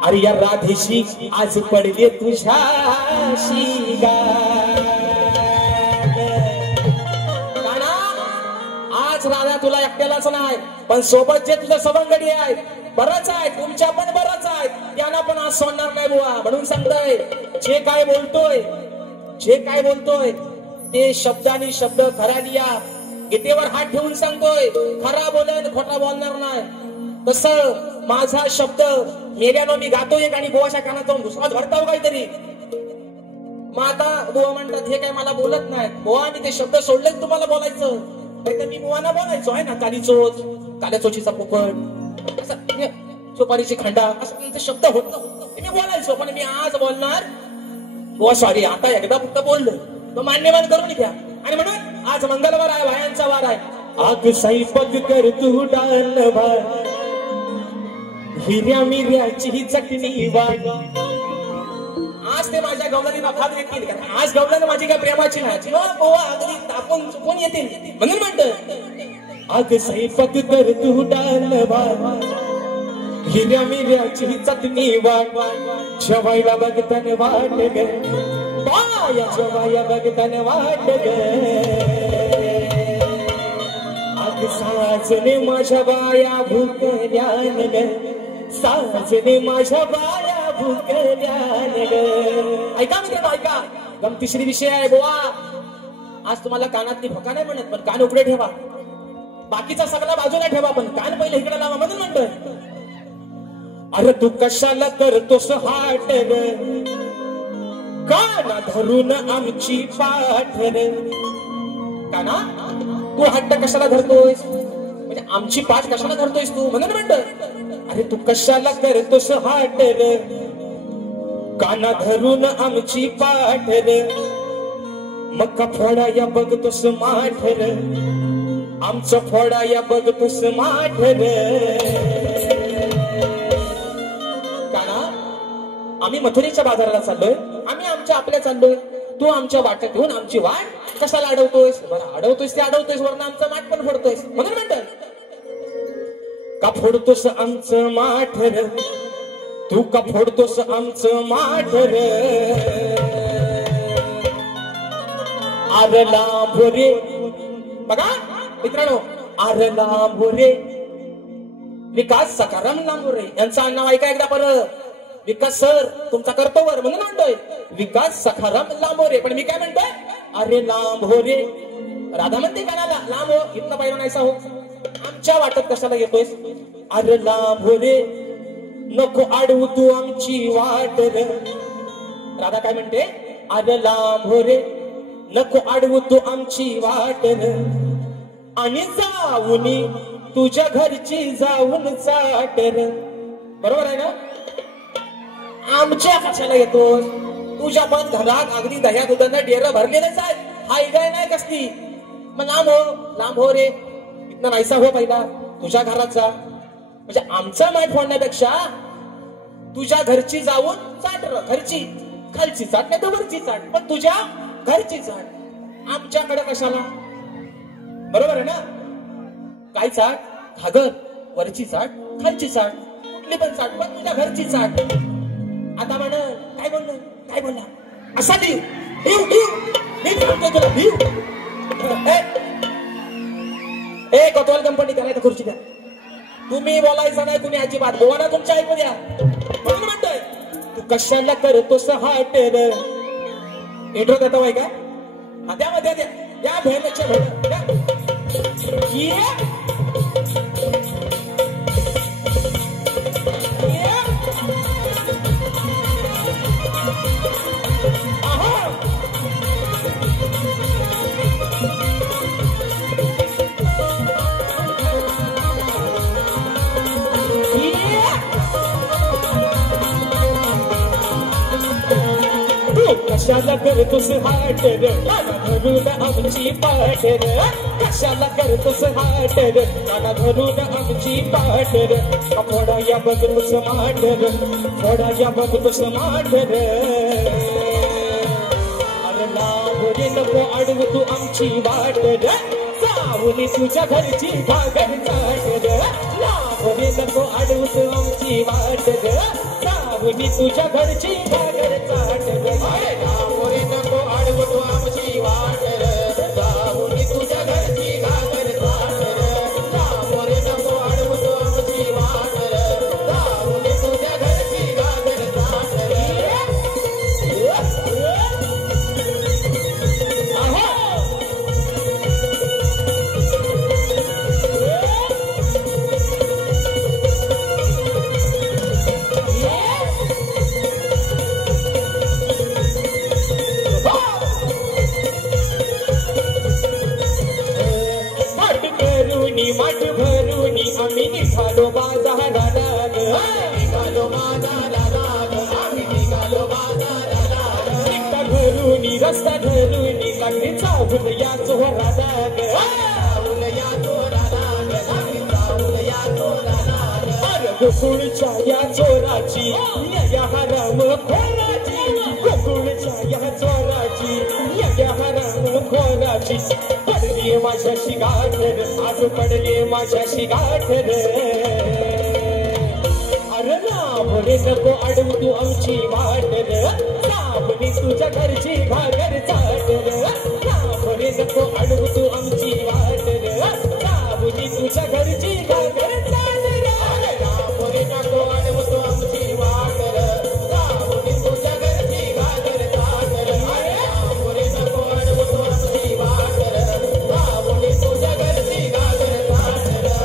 अरे या राधेशी आज पडले तुझ्याशी गाठ. आज राधा तुला एकट्यालाच नाही, पण सोबत जे तुझं सवंगडी आहे बरंच आहे, तुमच्या पण बरंच आहे, त्यांना पण आज सोडणार नाही बुवा. म्हणून सांगतोय, जे काय बोलतोय ते शब्दानी शब्द खरा लिया. गीतेवर हात ठेवून सांगतोय, खरा बोलन खोटा बोलणार नाही. तसं माझा शब्द मेल्यानो मी गातोय आणि बुवाच्या कानात जाऊन दुसराच भरताव काहीतरी. मग आता बुवा म्हणतात, हे काय मला बोलत नाही. बुवा, मी ते शब्द सोडलेच तुम्हाला बोलायचं, नाही तर मी बुवाना बोलायचो आहे ना, काली चोच, काल्या चोचीचा पोपट, असं सुपारीची खंडा, असं त्यांचे शब्द होत मी बोलायचो. पण मी आज बोलणार बुवा, सॉरी, आता एकदा फक्त बोललो, तो मान्यवान करून घ्या. आणि म्हणून आज मंगळवार आहे, बायांचा वार आहे. आग स्वयंपाक कर तू डाल भात, हिऱ्या मिऱ्याची ही चटणी वाट. आज ते माझ्या गवळणीला भाग येतील, आज गवळण माझी काय प्रेमाची नाही, अगदी तापून चुकून येतील. म्हणून म्हणत, आग स्वयंपाक कर तू डाल भात, हिऱ्या मिऱ्याची ही चटणी वाट. जेवायला बघताना वाट ग बाया, जेवायला बघताना वाट ग. आग साजने माझ्या बाया भुकल्यान ग, साजने माझ्या बाया भुकल्यान ग. ऐका मित्रांनो, ऐका, गमतीशीर विषय आहे बुवा. आज तुम्हाला कानातली भका नाही म्हणत, पण कान उघडे ठेवा. बाकीचा सगळा बाजूला ठेवा, पण कान पहिले इकडे लावा. म्हणून म्हणतोय, अरे तू कशाला करतोस हाट ग, काना धरून आमची पाठ रे. काना, तू हट्ट कशाला धरतोयस, म्हणजे आमची पाठ कशाला धरतोयस तू. म्हणून म्हणतोय, अरे तू कशाला करतोस हाट रे, काना धरून आमची पाठ रे. मग फोडाया बघतोस माठ रे, आमचं फोडाया बघतोस माठ रे. काना, आम्ही मथुरेच्या बाजाराला चाललोय, आम्ही आपल्या चाललोय, तू आमच्या वाट्यात येऊन आमची वाट कशाला अडवतोयस. बरं, अडवतोयस ते अडवतोयस, वरनं आमचं माठ पण फोडतोयस. म्हणून म्हणतात, का फोडतोस आमचं माठ रे, तू का फोडतोस आमचं माठ रे. आरला भोरे. बघा मित्रांनो, अरे लांबोरे विकास सखाराम लांबोरे यांचं नाव ऐका एकदा परत. विकास सर तुमचा कर्तव्य म्हणून म्हणतोय विकास सखाराम लांबोरे. पण मी काय म्हणतोय अरे लांबोरे. राधा म्हणते कानाला लांब हो इथनं पाहिलं नाहीसा हो. आमच्या वाटत कशाला येतोय अरे लांबोरे नको अडवू तू आमची वाट रे. राधा काय म्हणते अरे लांबोरे नको अडवू तू आमची वाट रे. आणि जाऊनी तुझ्या घरची जाऊन चाट रे. बरोबर आहे ना. आमच्या कशाला येतोस तुझ्या पण घरात अगदी दह्या दुधानं डेर भरलेलंच आहे. हाय गाय नाही कसली. मग लांब हो रे इथनं नाहीसा हो पहिला तुझ्या घरात जा. म्हणजे आमचं माठ फोडण्यापेक्षा तुझ्या घरची जाऊन चाट र. घरची खालची चाट नाही तर वरची चाट पण तुझ्या घरची चाट. आमच्याकडे कशाला. बरोबर आहे ना. काय चाट घागर वरची चाट खालची चाट कुठली पण चाट पण तुझ्या घरची चाट. आता म्हण काय बोलला असा देव मी सांगतो तुला देव. ए कोतवाल कंपनी करायचं खुर्ची द्या. तुम्ही बोलायचं नाही तुम्ही अजिबात बोला तुमच्या ऐकू द्या. म्हणून म्हणतोय तू कशाला करतोस हाट रे. इंट्रो देतो बाई काय द्या द्या भेटच्या भेट कशाला करतोस हाट रे धरून आमची पाठ रे. कशाला करतोस हाट रे धरून आमची पाठ रे. थोडा या बघतोस माठ रे थोडा या बघतोस माठ रे. अरे लांबोरे नको अडवू तू आमची वाट रे. जाऊन तुझ्या घरची घागर चाट रे. लांबोरे नको अडवू तू आमची वाट रे. जाऊन तुझ्या घरची घागर चाट रे. लांबोरे नको अडवू तू आमची वाट रे. जाऊन तुझ्या घरची घागर चाट रे. लांबोरे नको अडवू तू आमची वाट रे. जाऊन तुझ्या घरची घागर चाट रे. माठ भरून आम्ही निघालो बाजाराला. निघालो बाजाराला आम्ही निघालो बाजाराला. रस्ता धरून रस्ता धरून लागली चावून या चोराला. चावून या चोराला चावून या चोराला. अरे गोकुळच्या या चोराची या हराम खोराची. गोकुळच्या या चोराची या हराम खोराची. पडली माझ्याशी गाठ रे आज पडली माझ्याशी गाठ रे. अरे लांबोरे नको अडवू तू आमची वाट रे. लांबोरे तुझ्या घरची घागर चाट रे. लांबोरे नको अडवू तू आमची वाट रे. लांबोरे तुझ्या घरची घागर चाट रे. लांबोरे नको अडवू तू आमची वाट रे. लांबोरे तुझ्या घरची घागर चाट रे. लांबोरे नको अडवू तू आमची वाट रे. लांबोरे तुझ्या घरची घागर चाट रे.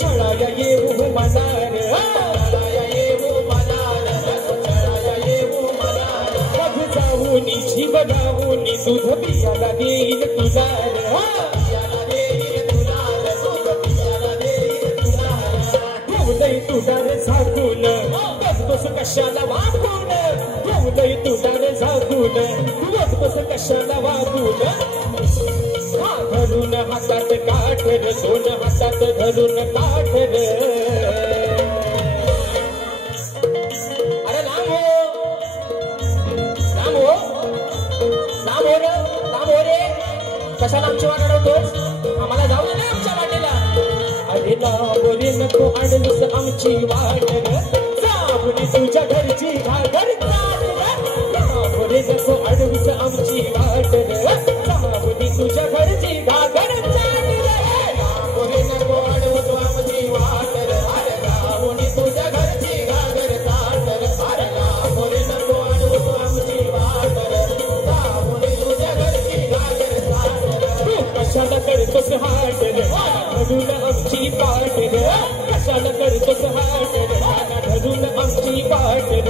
छळाया येऊ मनार. बघ जाऊन जीव गाऊन दूध पियाला देईल तुला. ठेवलंय तुला रे झाकून बघतोस कशाला वागून. ठेवलंय तुला रे झाकून बघतोस कशाला वागून. धरून हातात काठ रे, दोन हातात धरून काठ रे. अरे लांब हो, लांब हो, लांब हो रे, लांब हो रे. कशाला आमची वाट अडवतोस? आम्हाला जाऊ दे ना आमच्या वाटेला. अरे लांब रे, नको अडवूस आमची वाट रे, जाऊन तुझ्या घरची घागर चाल रे. लांब रे, नको अडवूस आमची वाट रे, जाऊन तुझ्या घरची घागर चाल रे. लांब रे, नको अडवूस आमची वाट रे, अरे जाऊन तुझ्या घरची घागर चाल रे. अरे लांब रे, नको अडवूस आमची वाट रे, जाऊन तुझ्या घरची घागर चाल रे. तू कशाला करतोस हाट रे, धरून आमची पाठ रे. कशाला करतोस हाट रे, धरून आमची पाठ रे.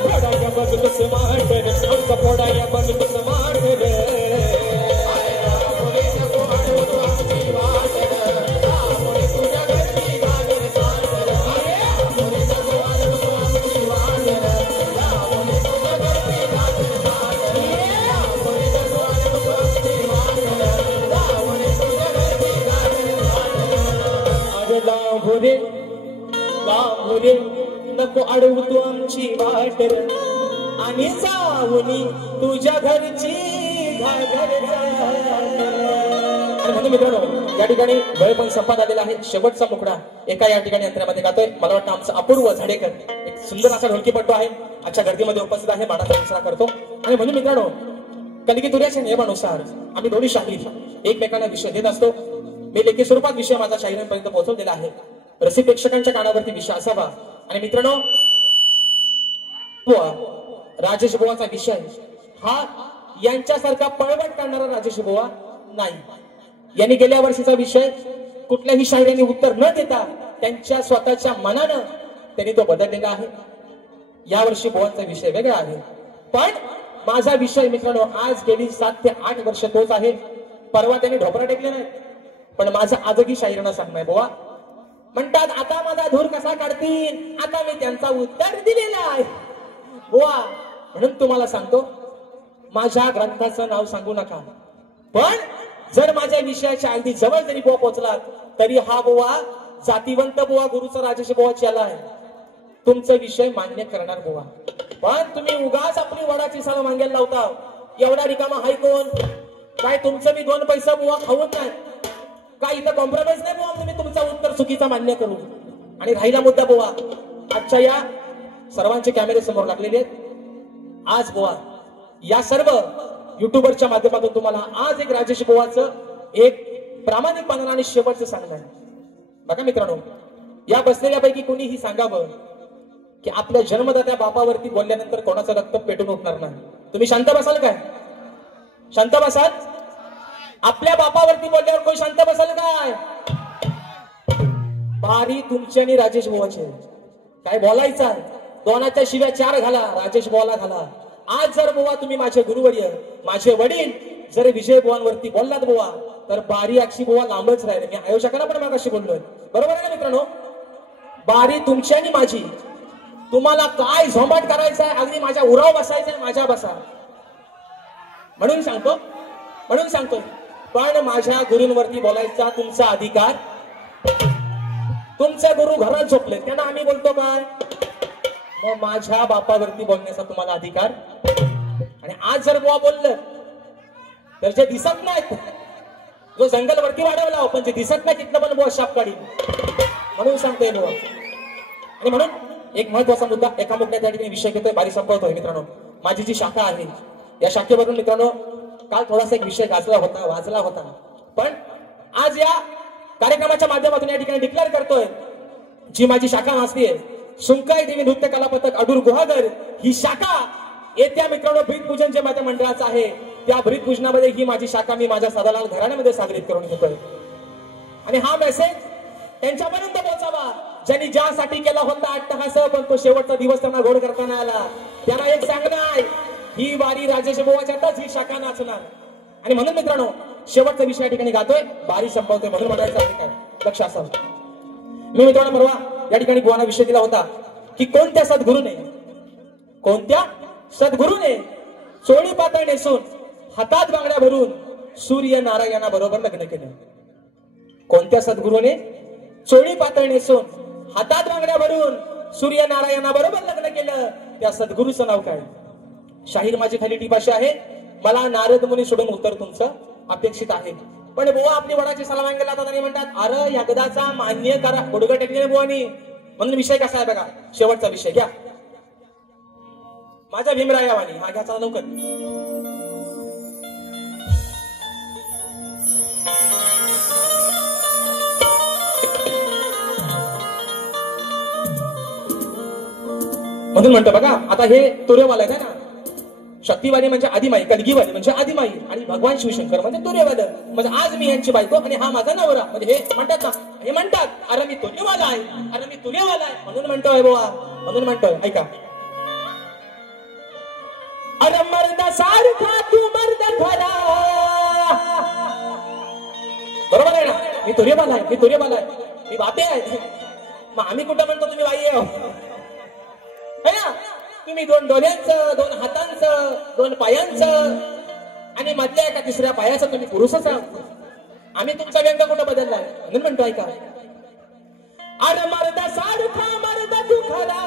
फोडाया बघतोस माठ रे, आमचा फोडाया बघतोस माठ रे. अरे लांब रे, नको अडवूस आमची वाट रे, जाऊन तुझ्या घरची घागर चाल रे. अरे लांब रे, नको अडवूस आमची वाट रे, जाऊन तुझ्या घरची घागर चाल रे. लांब रे, नको अडवूस आमची वाट रे, जाऊन तुझ्या घरची घागर चाल रे. अरे लांब रे, लांब रे, नको अडवू तू आमची वाट रे, आणि जाऊनी तुझ्या घरची घागर चाल. आणि म्हणून मित्रांनो, या ठिकाणी वेळ पण संपत आलेला आहे. शेवटचा मुकडा एका या ठिकाणी अंतरामध्ये गातोय. मला वाटतं आमचा अपूर्व झाडेकर एक सुंदर असा ढोलकीपट्टू आहे, आजच्या गर्दीमध्ये उपस्थित आहे. मानाचा इशारा करतो. आणि म्हणून मित्रांनो, कलिकीतुर्याच्या नियमानुसार आम्ही दोन्ही शाहीर एकमेकांना विषय देत असतो. मी लेखी स्वरूपात विषय माझा शाहिरांपर्यंत पोहोचवलेला आहे. रसिक प्रेक्षकांच्या कानावरती विषय असावा. आणि मित्रांनो, राजेश बुवाचा विषय हा यांच्यासारखा पळवट करणारा राजेश बुवा नाही. यांनी गेल्या वर्षीचा विषय कुठल्याही शाहिरांनी उत्तर न देता त्यांच्या स्वतःच्या मनानं त्यांनी तो बदललेला आहे. यावर्षी बुवांचा विषय वेगळा आहे. पण माझा विषय मित्रांनो आज गेली 7 ते 8 वर्ष तोच आहे. परवा त्यांनी ढोपरा टेकले नाही, पण माझं आजही शाहिरांना सांगणार बुवा. म्हणतात आता माझा धूर कसा काढतील, आता मी त्यांचा उत्तर दिलेला आहे बुवा. म्हणून तुम्हाला सांगतो, माझ्या ग्रंथाचं नाव सांगू नका, पण जर माझ्या विषयाच्या अगदी जवळ जरी बुवा पोहोचलात तरी हा बुवा जातीवंत बुवा गुरुचा राजेश बुवा चला आहे. तुमचा विषय मान्य करणार बुवा. पण तुम्ही उगाच आपली वडाची साल मागायला लावता. एवढा रिकामा हाय कोण? काय तुमचं मी 2 पैसा बुवा खाऊन नाही काय? इथं कॉम्प्रोमाइज नाही बुवा. तुम्ही तुमचा उत्तर चुकीचा मान्य करू. आणि राहिला मुद्दा बुवा, आजच्या या सर्वांचे कॅमेरे समोर लागलेले आहेत. आज बुवा या सर्व युट्यूबरच्या माध्यमातून तुम्हाला आज एक राजेश बुवाचं एक प्रामाणिकपणानं आणि शेवटचं सांगणं आहे. बघा मित्रांनो, या बसलेल्यापैकी कोणीही सांगावं की आपल्या जन्मदात्या बापावरती बोलल्यानंतर कोणाचं रक्त पेटून उठणार नाही. तुम्ही शांत बसाल काय? शांत बसाल? आपल्या बापावरती बोलल्यावर कोण शांत बसाल काय? बारी तुमची आणि राजेश बुवाची. काय बोलायचं आहे? 2च्या शिव्या 4 घाला, राजेश बुवाला घाला. आज जर बुवा तुम्ही माझे गुरुवर्य माझे वडील जर विजय बुवांवरती बोललात बुवा तर बारी अक्षी बुवा लांबच राहिले. मी आयोजकांना पण मागाशी बोललोय, बरोबर आहे ना मित्रांनो? बारी तुमची आणि माझी. तुम्हाला काय झोंबाट करायचं आहे, अगदी माझ्या उराव बसायचंय, माझ्या बसा. म्हणून सांगतो पण माझ्या गुरूंवरती बोलायचा तुमचा अधिकार. तुमचे गुरु घरात झोपले, त्यांना आम्ही बोलतो काय? मग माझ्या बापावरती बोलण्याचा तुम्हाला अधिकार. आणि आज जर बुवा बोललं तर जे दिसत नाहीत, जो जंगल वरती वाढवला पण जे दिसत नाही तिथलं पण बुवा शाप काढी. म्हणून सांगतोय बुवा. आणि म्हणून एक महत्वाचा मुद्दा एका मुद्द्यात त्या ठिकाणी विषय घेतोय, बारी संपवतोय मित्रांनो. माझी जी शाखा आहे या शाखेवरून मित्रांनो काल थोडासा एक विषय वाचला होता. पण आज या कार्यक्रमाच्या माध्यमातून या ठिकाणी डिक्लेअर करतोय, जी माझी शाखा नाचते सुंकाई देवी नृत्य कला पथक अडूर गुहागर, ही शाखा येत्या मित्रांनो ब्रीद पूजन जे माझ्या मंडळाचं आहे त्या ब्रीद पूजनामध्ये ही माझी शाखा मी माझ्या सदालाल घराण्यामध्ये साजरीत करून घेतोय. आणि हा मेसेज त्यांच्यापर्यंत पोहोचावा ज्यांनी ज्यासाठी केला होता अट्टहास, पण तो शेवटचा दिवस त्यांना घोड करताना आला. त्यांना एक सांगणं आहे, ही वारी राजेश बुवाच्यातच ही शाखा नाचणार. आणि म्हणून मित्रांनो शेवटचा विषय या ठिकाणी गातोय, बारी संपवतोय. म्हणून म्हणायचं आहे काय, लक्ष असावं. मी मित्रांनो परवा या ठिकाणी बुवांना विषय दिला होता की कोणत्या सद्गुरूने चोळी पातळ नेसून हातात बांगड्या भरून सूर्य नारायणा बरोबर लग्न केलं. कोणत्या सद्गुरूने? चोळी पातळ नेसून हातात बांगड्या भरून सूर्य नारायणा बरोबर लग्न केलं. त्या सद्गुरूचं नाव काय? शाहीर माझी खाली टीप अशी आहे, मला नारद मुनी सोडून उत्तर तुमचं अपेक्षित आहे. पण बुवा आपली वडाची सलाम गेला आणि म्हणतात, अरे यगदाचा मान्य करा. गुडघा टेकले बुवानी. म्हणून विषय कसा आहे बघा, शेवटचा विषय घ्या. माझ्या भीमरायावानी हा घ्याचा लवकर. म्हणून म्हणतो बघा, आता हे तुर्यवाला आहे ना. शक्तिवादी म्हणजे आदिमाई, कलगीवादी म्हणजे आदिमाई आणि भगवान शिवशंकर म्हणजे तुर्यवाद. म्हणजे आज मी यांची बायको आणि हा माझा नवरा. म्हणजे हे म्हणतात ना, हे म्हणतात अरे मी तुर्यवाला आहे, अरे मी तुर्यवाला आहे. म्हणून म्हणतोय बुवा, म्हणून म्हणतोय ऐका. अरे मर्दा सारखा तू मर्द खरा. बरोबर आहे ना? मी तुर्यवाला आहे, मी तुर्यवाला आहे, मी बाते आहे. मग आम्ही कुठं म्हणतो तुम्ही बाई आहे ना? तुम्ही दोन डोळ्यांचं, दोन हातांचं, दोन पायांचं आणि मधल्या एका तिसऱ्या पायाचं तुम्ही पुरुषच आहात. आम्ही तुमचा व्यंग कुठं बदललाय? म्हणून म्हणतो ऐका. अरे मर्दा सारखा मर्द तू खरा,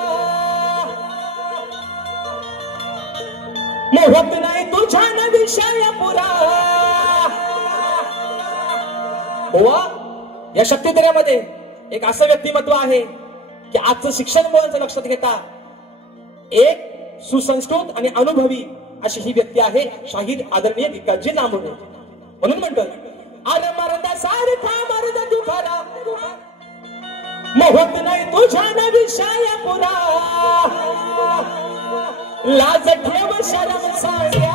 मोहत नाही तुझ्या न विषय पुरा. बुवा या शक्तित्र्यामध्ये एक असं व्यक्तिमत्व आहे की आजचं शिक्षण मुलांचं लक्षात घेता एक सुसंस्कृत आणि अनुभवी अशी ही व्यक्ती आहे शाहीर आदरणीय भिकाजी लांबोडे. म्हणून म्हणतोय अरे मर्दा सारखा मर्द तू खरा, मोहत नाही तुझ्या न विषय पुरा. लाज ठेव शरम साड्या.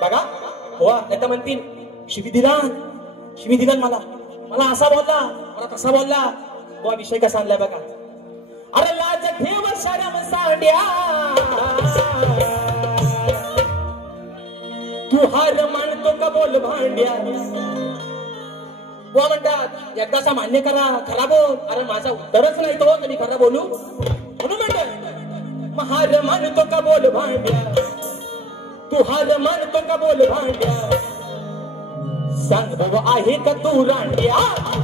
बघा हो आता म्हणतील शिवी दिला मला असा बोलला, मला तसा बोलला. बुवा विषय कसा आणलाय बघा. अरे लाज ठेव शरम साड्या, तू हार मानतो का बोल भांड्या. बुवा म्हणतात एकदाचा मान्य करा, खरा बोल. अरे माझा उत्तरच नाही तो, मी खरा बोलू. म्हणून म्हणतात हार मानतो का बोल भांड्या, तू हार मानतो का बोल भांड्या. सांग बाबा आहे का तू रांड्या,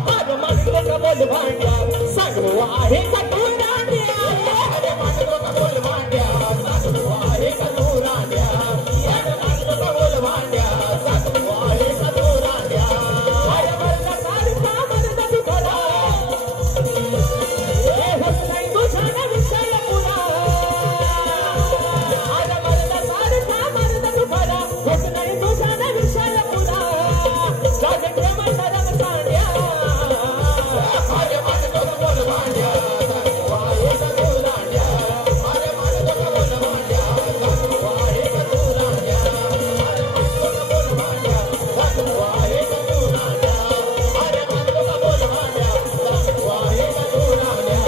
हार मानतो का बोल भांड्या. सांग बाबा आहे का तू रांड्या, हार मानतो का बोल भांड्या. सांग बाबा आहे का तू रांड्या, हार मानतो का बोल भांड्या. सांग बाबा आहे का तू रांड्या. अरे मर्दा सारखा मर्द तू खरा, हे होत नाही तुझ्या न विषय पुरा. अरे मर्दा सारखा मर्द तू खरा, होत नाही तुझ्या न विषय पुरा. लाज ठेव शरम साड्या, हार मानतो का बोल भांड्या. सांग बाबा आहे का तू रांड्या, हार मानतो का बोल भांड्या. सांग बाबा आहे का तू रांड्या, हार मानतो का बोल भांड्या. सांग बाबा आहे का तू रांड्या, हार मानतो का बोल भांड्या. सांग बाबा आहे का तू रांड्या,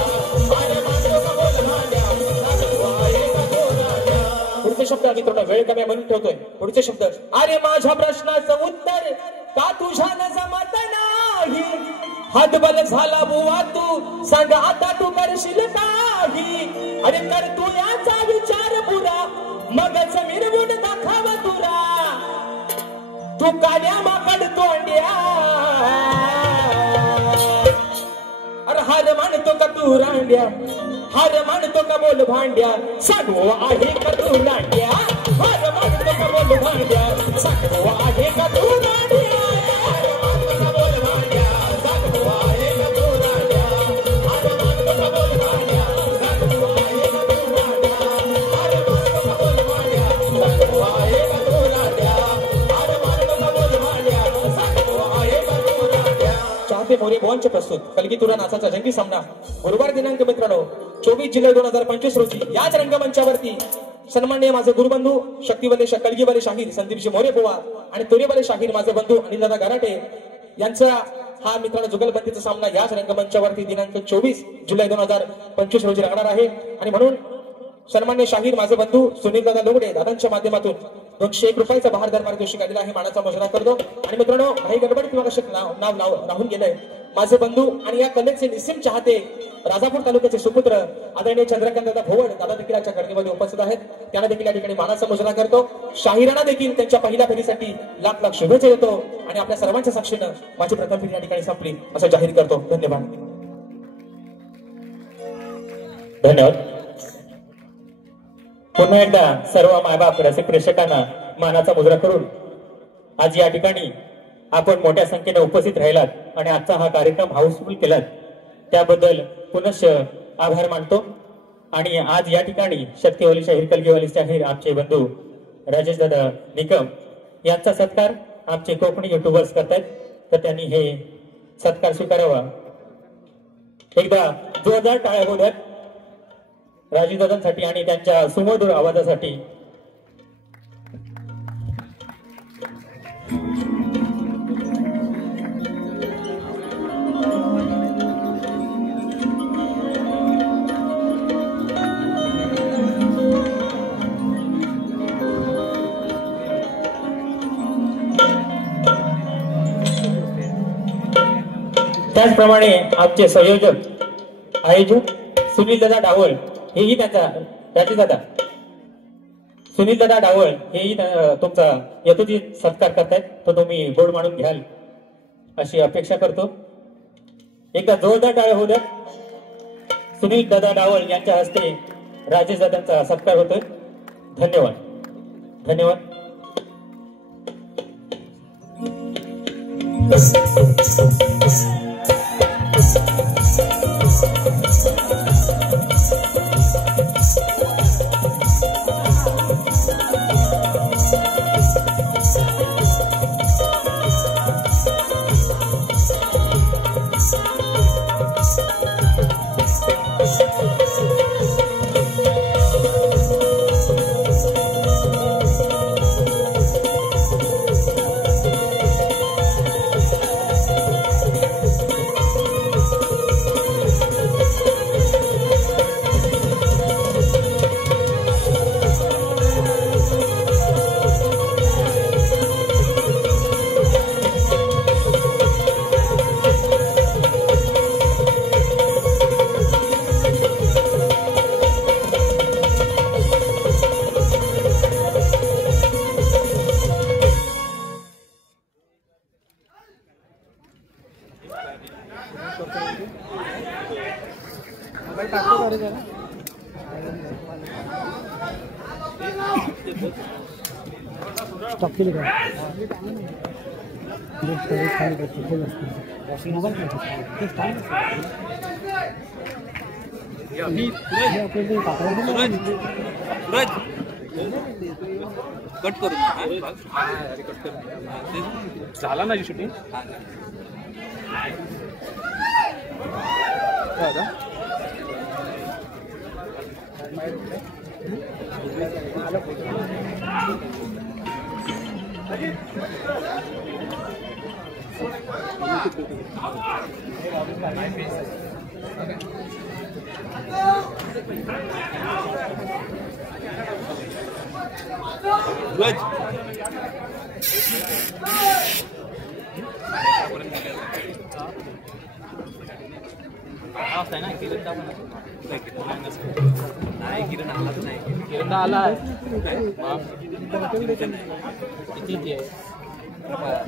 हार मानतो का बोल भांड्या. सांग बाबा आहे का तू रांड्या. पुढचे शब्द आधी थोडा वेळ कमी म्हणून ठेवतोय. पुढचे शब्द अरे माझ्या प्रश्नाचं उत्तर का तुझ्यानं जमत नाही. हातबल झाला बुवा तू, सांग आता तू करशील काही. अरे कर तू याचा विचार पुरा, मगच मिरवून दाखव तुरा. तू काड्या माकड तोंड्या, अरे हार मानतो का तू रांड्या, हार मानतो का बोल भांड्या. सांगू आहे का तू रांड्या, हार मानतो का बोल भांड्या. सांगू आहे का तू रांड्या, हार मानतो का बोल भांड्या. सांगू आहे का तू रांड्या, हार मानतो का बोल भांड्या. सांगू आहे का तू रांड्या, हार मानतो का बोल भांड्या. सांगू आहे का तू रांड्या, हार मानतो का बोल भांड्या. सांगू आहे का तू रांड्या. चाहते मोरे बोंच प्रस्तुत कलगी तुरा नाचाचा जंगी सामना गुरुवार दिनांक मित्रांनो 24 जुलै 2025 रोजी याच रंगमंचावरती सन्माननीय माझे गुरुबंधू शक्तिवले कलगीवाले शाहीर संदीपजी मोरे बुवा आणि तुरेवाले शाहीर माझे बंधू अनिलदादा गराटे यांचा हा मित्रांनो जुगलबंदीचा सामना याच रंगमंचावरती दिनांक 24 जुलै 2025 रोजी रंगणार आहे. आणि म्हणून सन्माननीय शाहीर माझे बंधू सुनीलदादा लोगडे दादांच्या माध्यमातून 201 रुपयाचा बहारदार पारितोषिक आलेला आहे. मानाचा मुजरा करतो. आणि मित्रांनो काही गडबड किंवा कशात नाव राहून गेलंय माझे बंधू आणि या कलेचे निस्सीम चाहते राजापूर तालुक्याचे सुपुत्र आदरणीय चंद्रकांत दादा भोवड दादा देखील आजच्या गर्दीमध्ये उपस्थित आहेत. त्यांना देखील या ठिकाणी मानाचा मुजरा करतो. शाहिरांना देखील त्यांच्या पहिल्या फेरीसाठी लाख लाख शुभेच्छा देतो आणि आपल्या सर्वांच्या साक्षीनं माझी प्रथम फेरी या ठिकाणी संपली असं जाहीर करतो. धन्यवाद. धन्यवाद. पुन्हा एकदा सर्व मायबाप रसिक प्रेक्षकांना मानाचा मुजरा करून आज या ठिकाणी आपण मोठ्या संख्येने उपस्थित राहिलात आणि आजचा हा कार्यक्रम हाऊसफुल केलात त्याबद्दल पुनश्च आभार मानतो. आणि आज या ठिकाणी शतकेवाली शाहीर कलगीवाली शाहीर आमचे बंधू राजेश दादा निकम यांचा सत्कार आमचे कोकणी युट्यूबर्स करतायत, तर त्यांनी हे सत्कार स्वीकारावा. एकदा जोरदार टाळ्या होऊ द्यात राजीव दादांसाठी आणि त्यांच्या सुमधुर आवाजासाठी. त्याचप्रमाणे आमचे संयोजक आयोजक सुनील दादा डावळ हेही त्याची दादा सुनील दादा डावळ हेही तुमचा यथोचित सत्कार करतायत, तो तुम्ही गोड मानून घ्याल अशी अपेक्षा करतो. एकदा जोरदार टाळ्या होऊ द्या. सुनील दादा डावळ यांच्या हस्ते राजेश दादांचा सत्कार होतोय. धन्यवाद. धन्यवाद. कट करू झाला ना शूटिंग.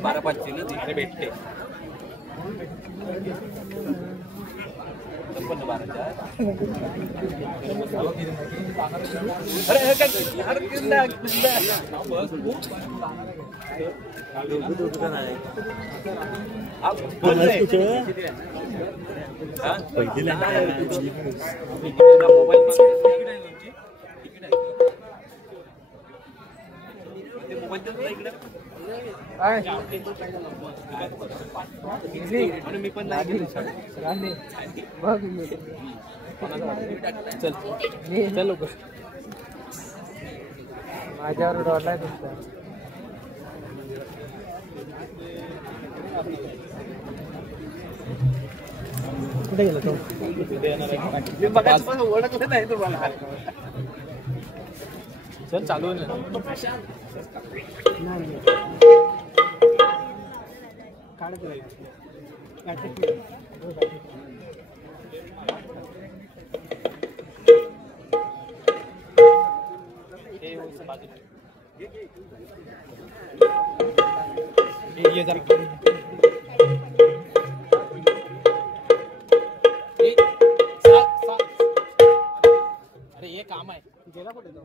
बारा पाचशे ना तिकडे भेटते मी पण चल लोक माझ्यावर डॉलर कुठे गेला तो ओळखलं नाही तुम्हाला. चल चालू आहे ना. ये जरा अरे ये काम आहे गेला कुठे तो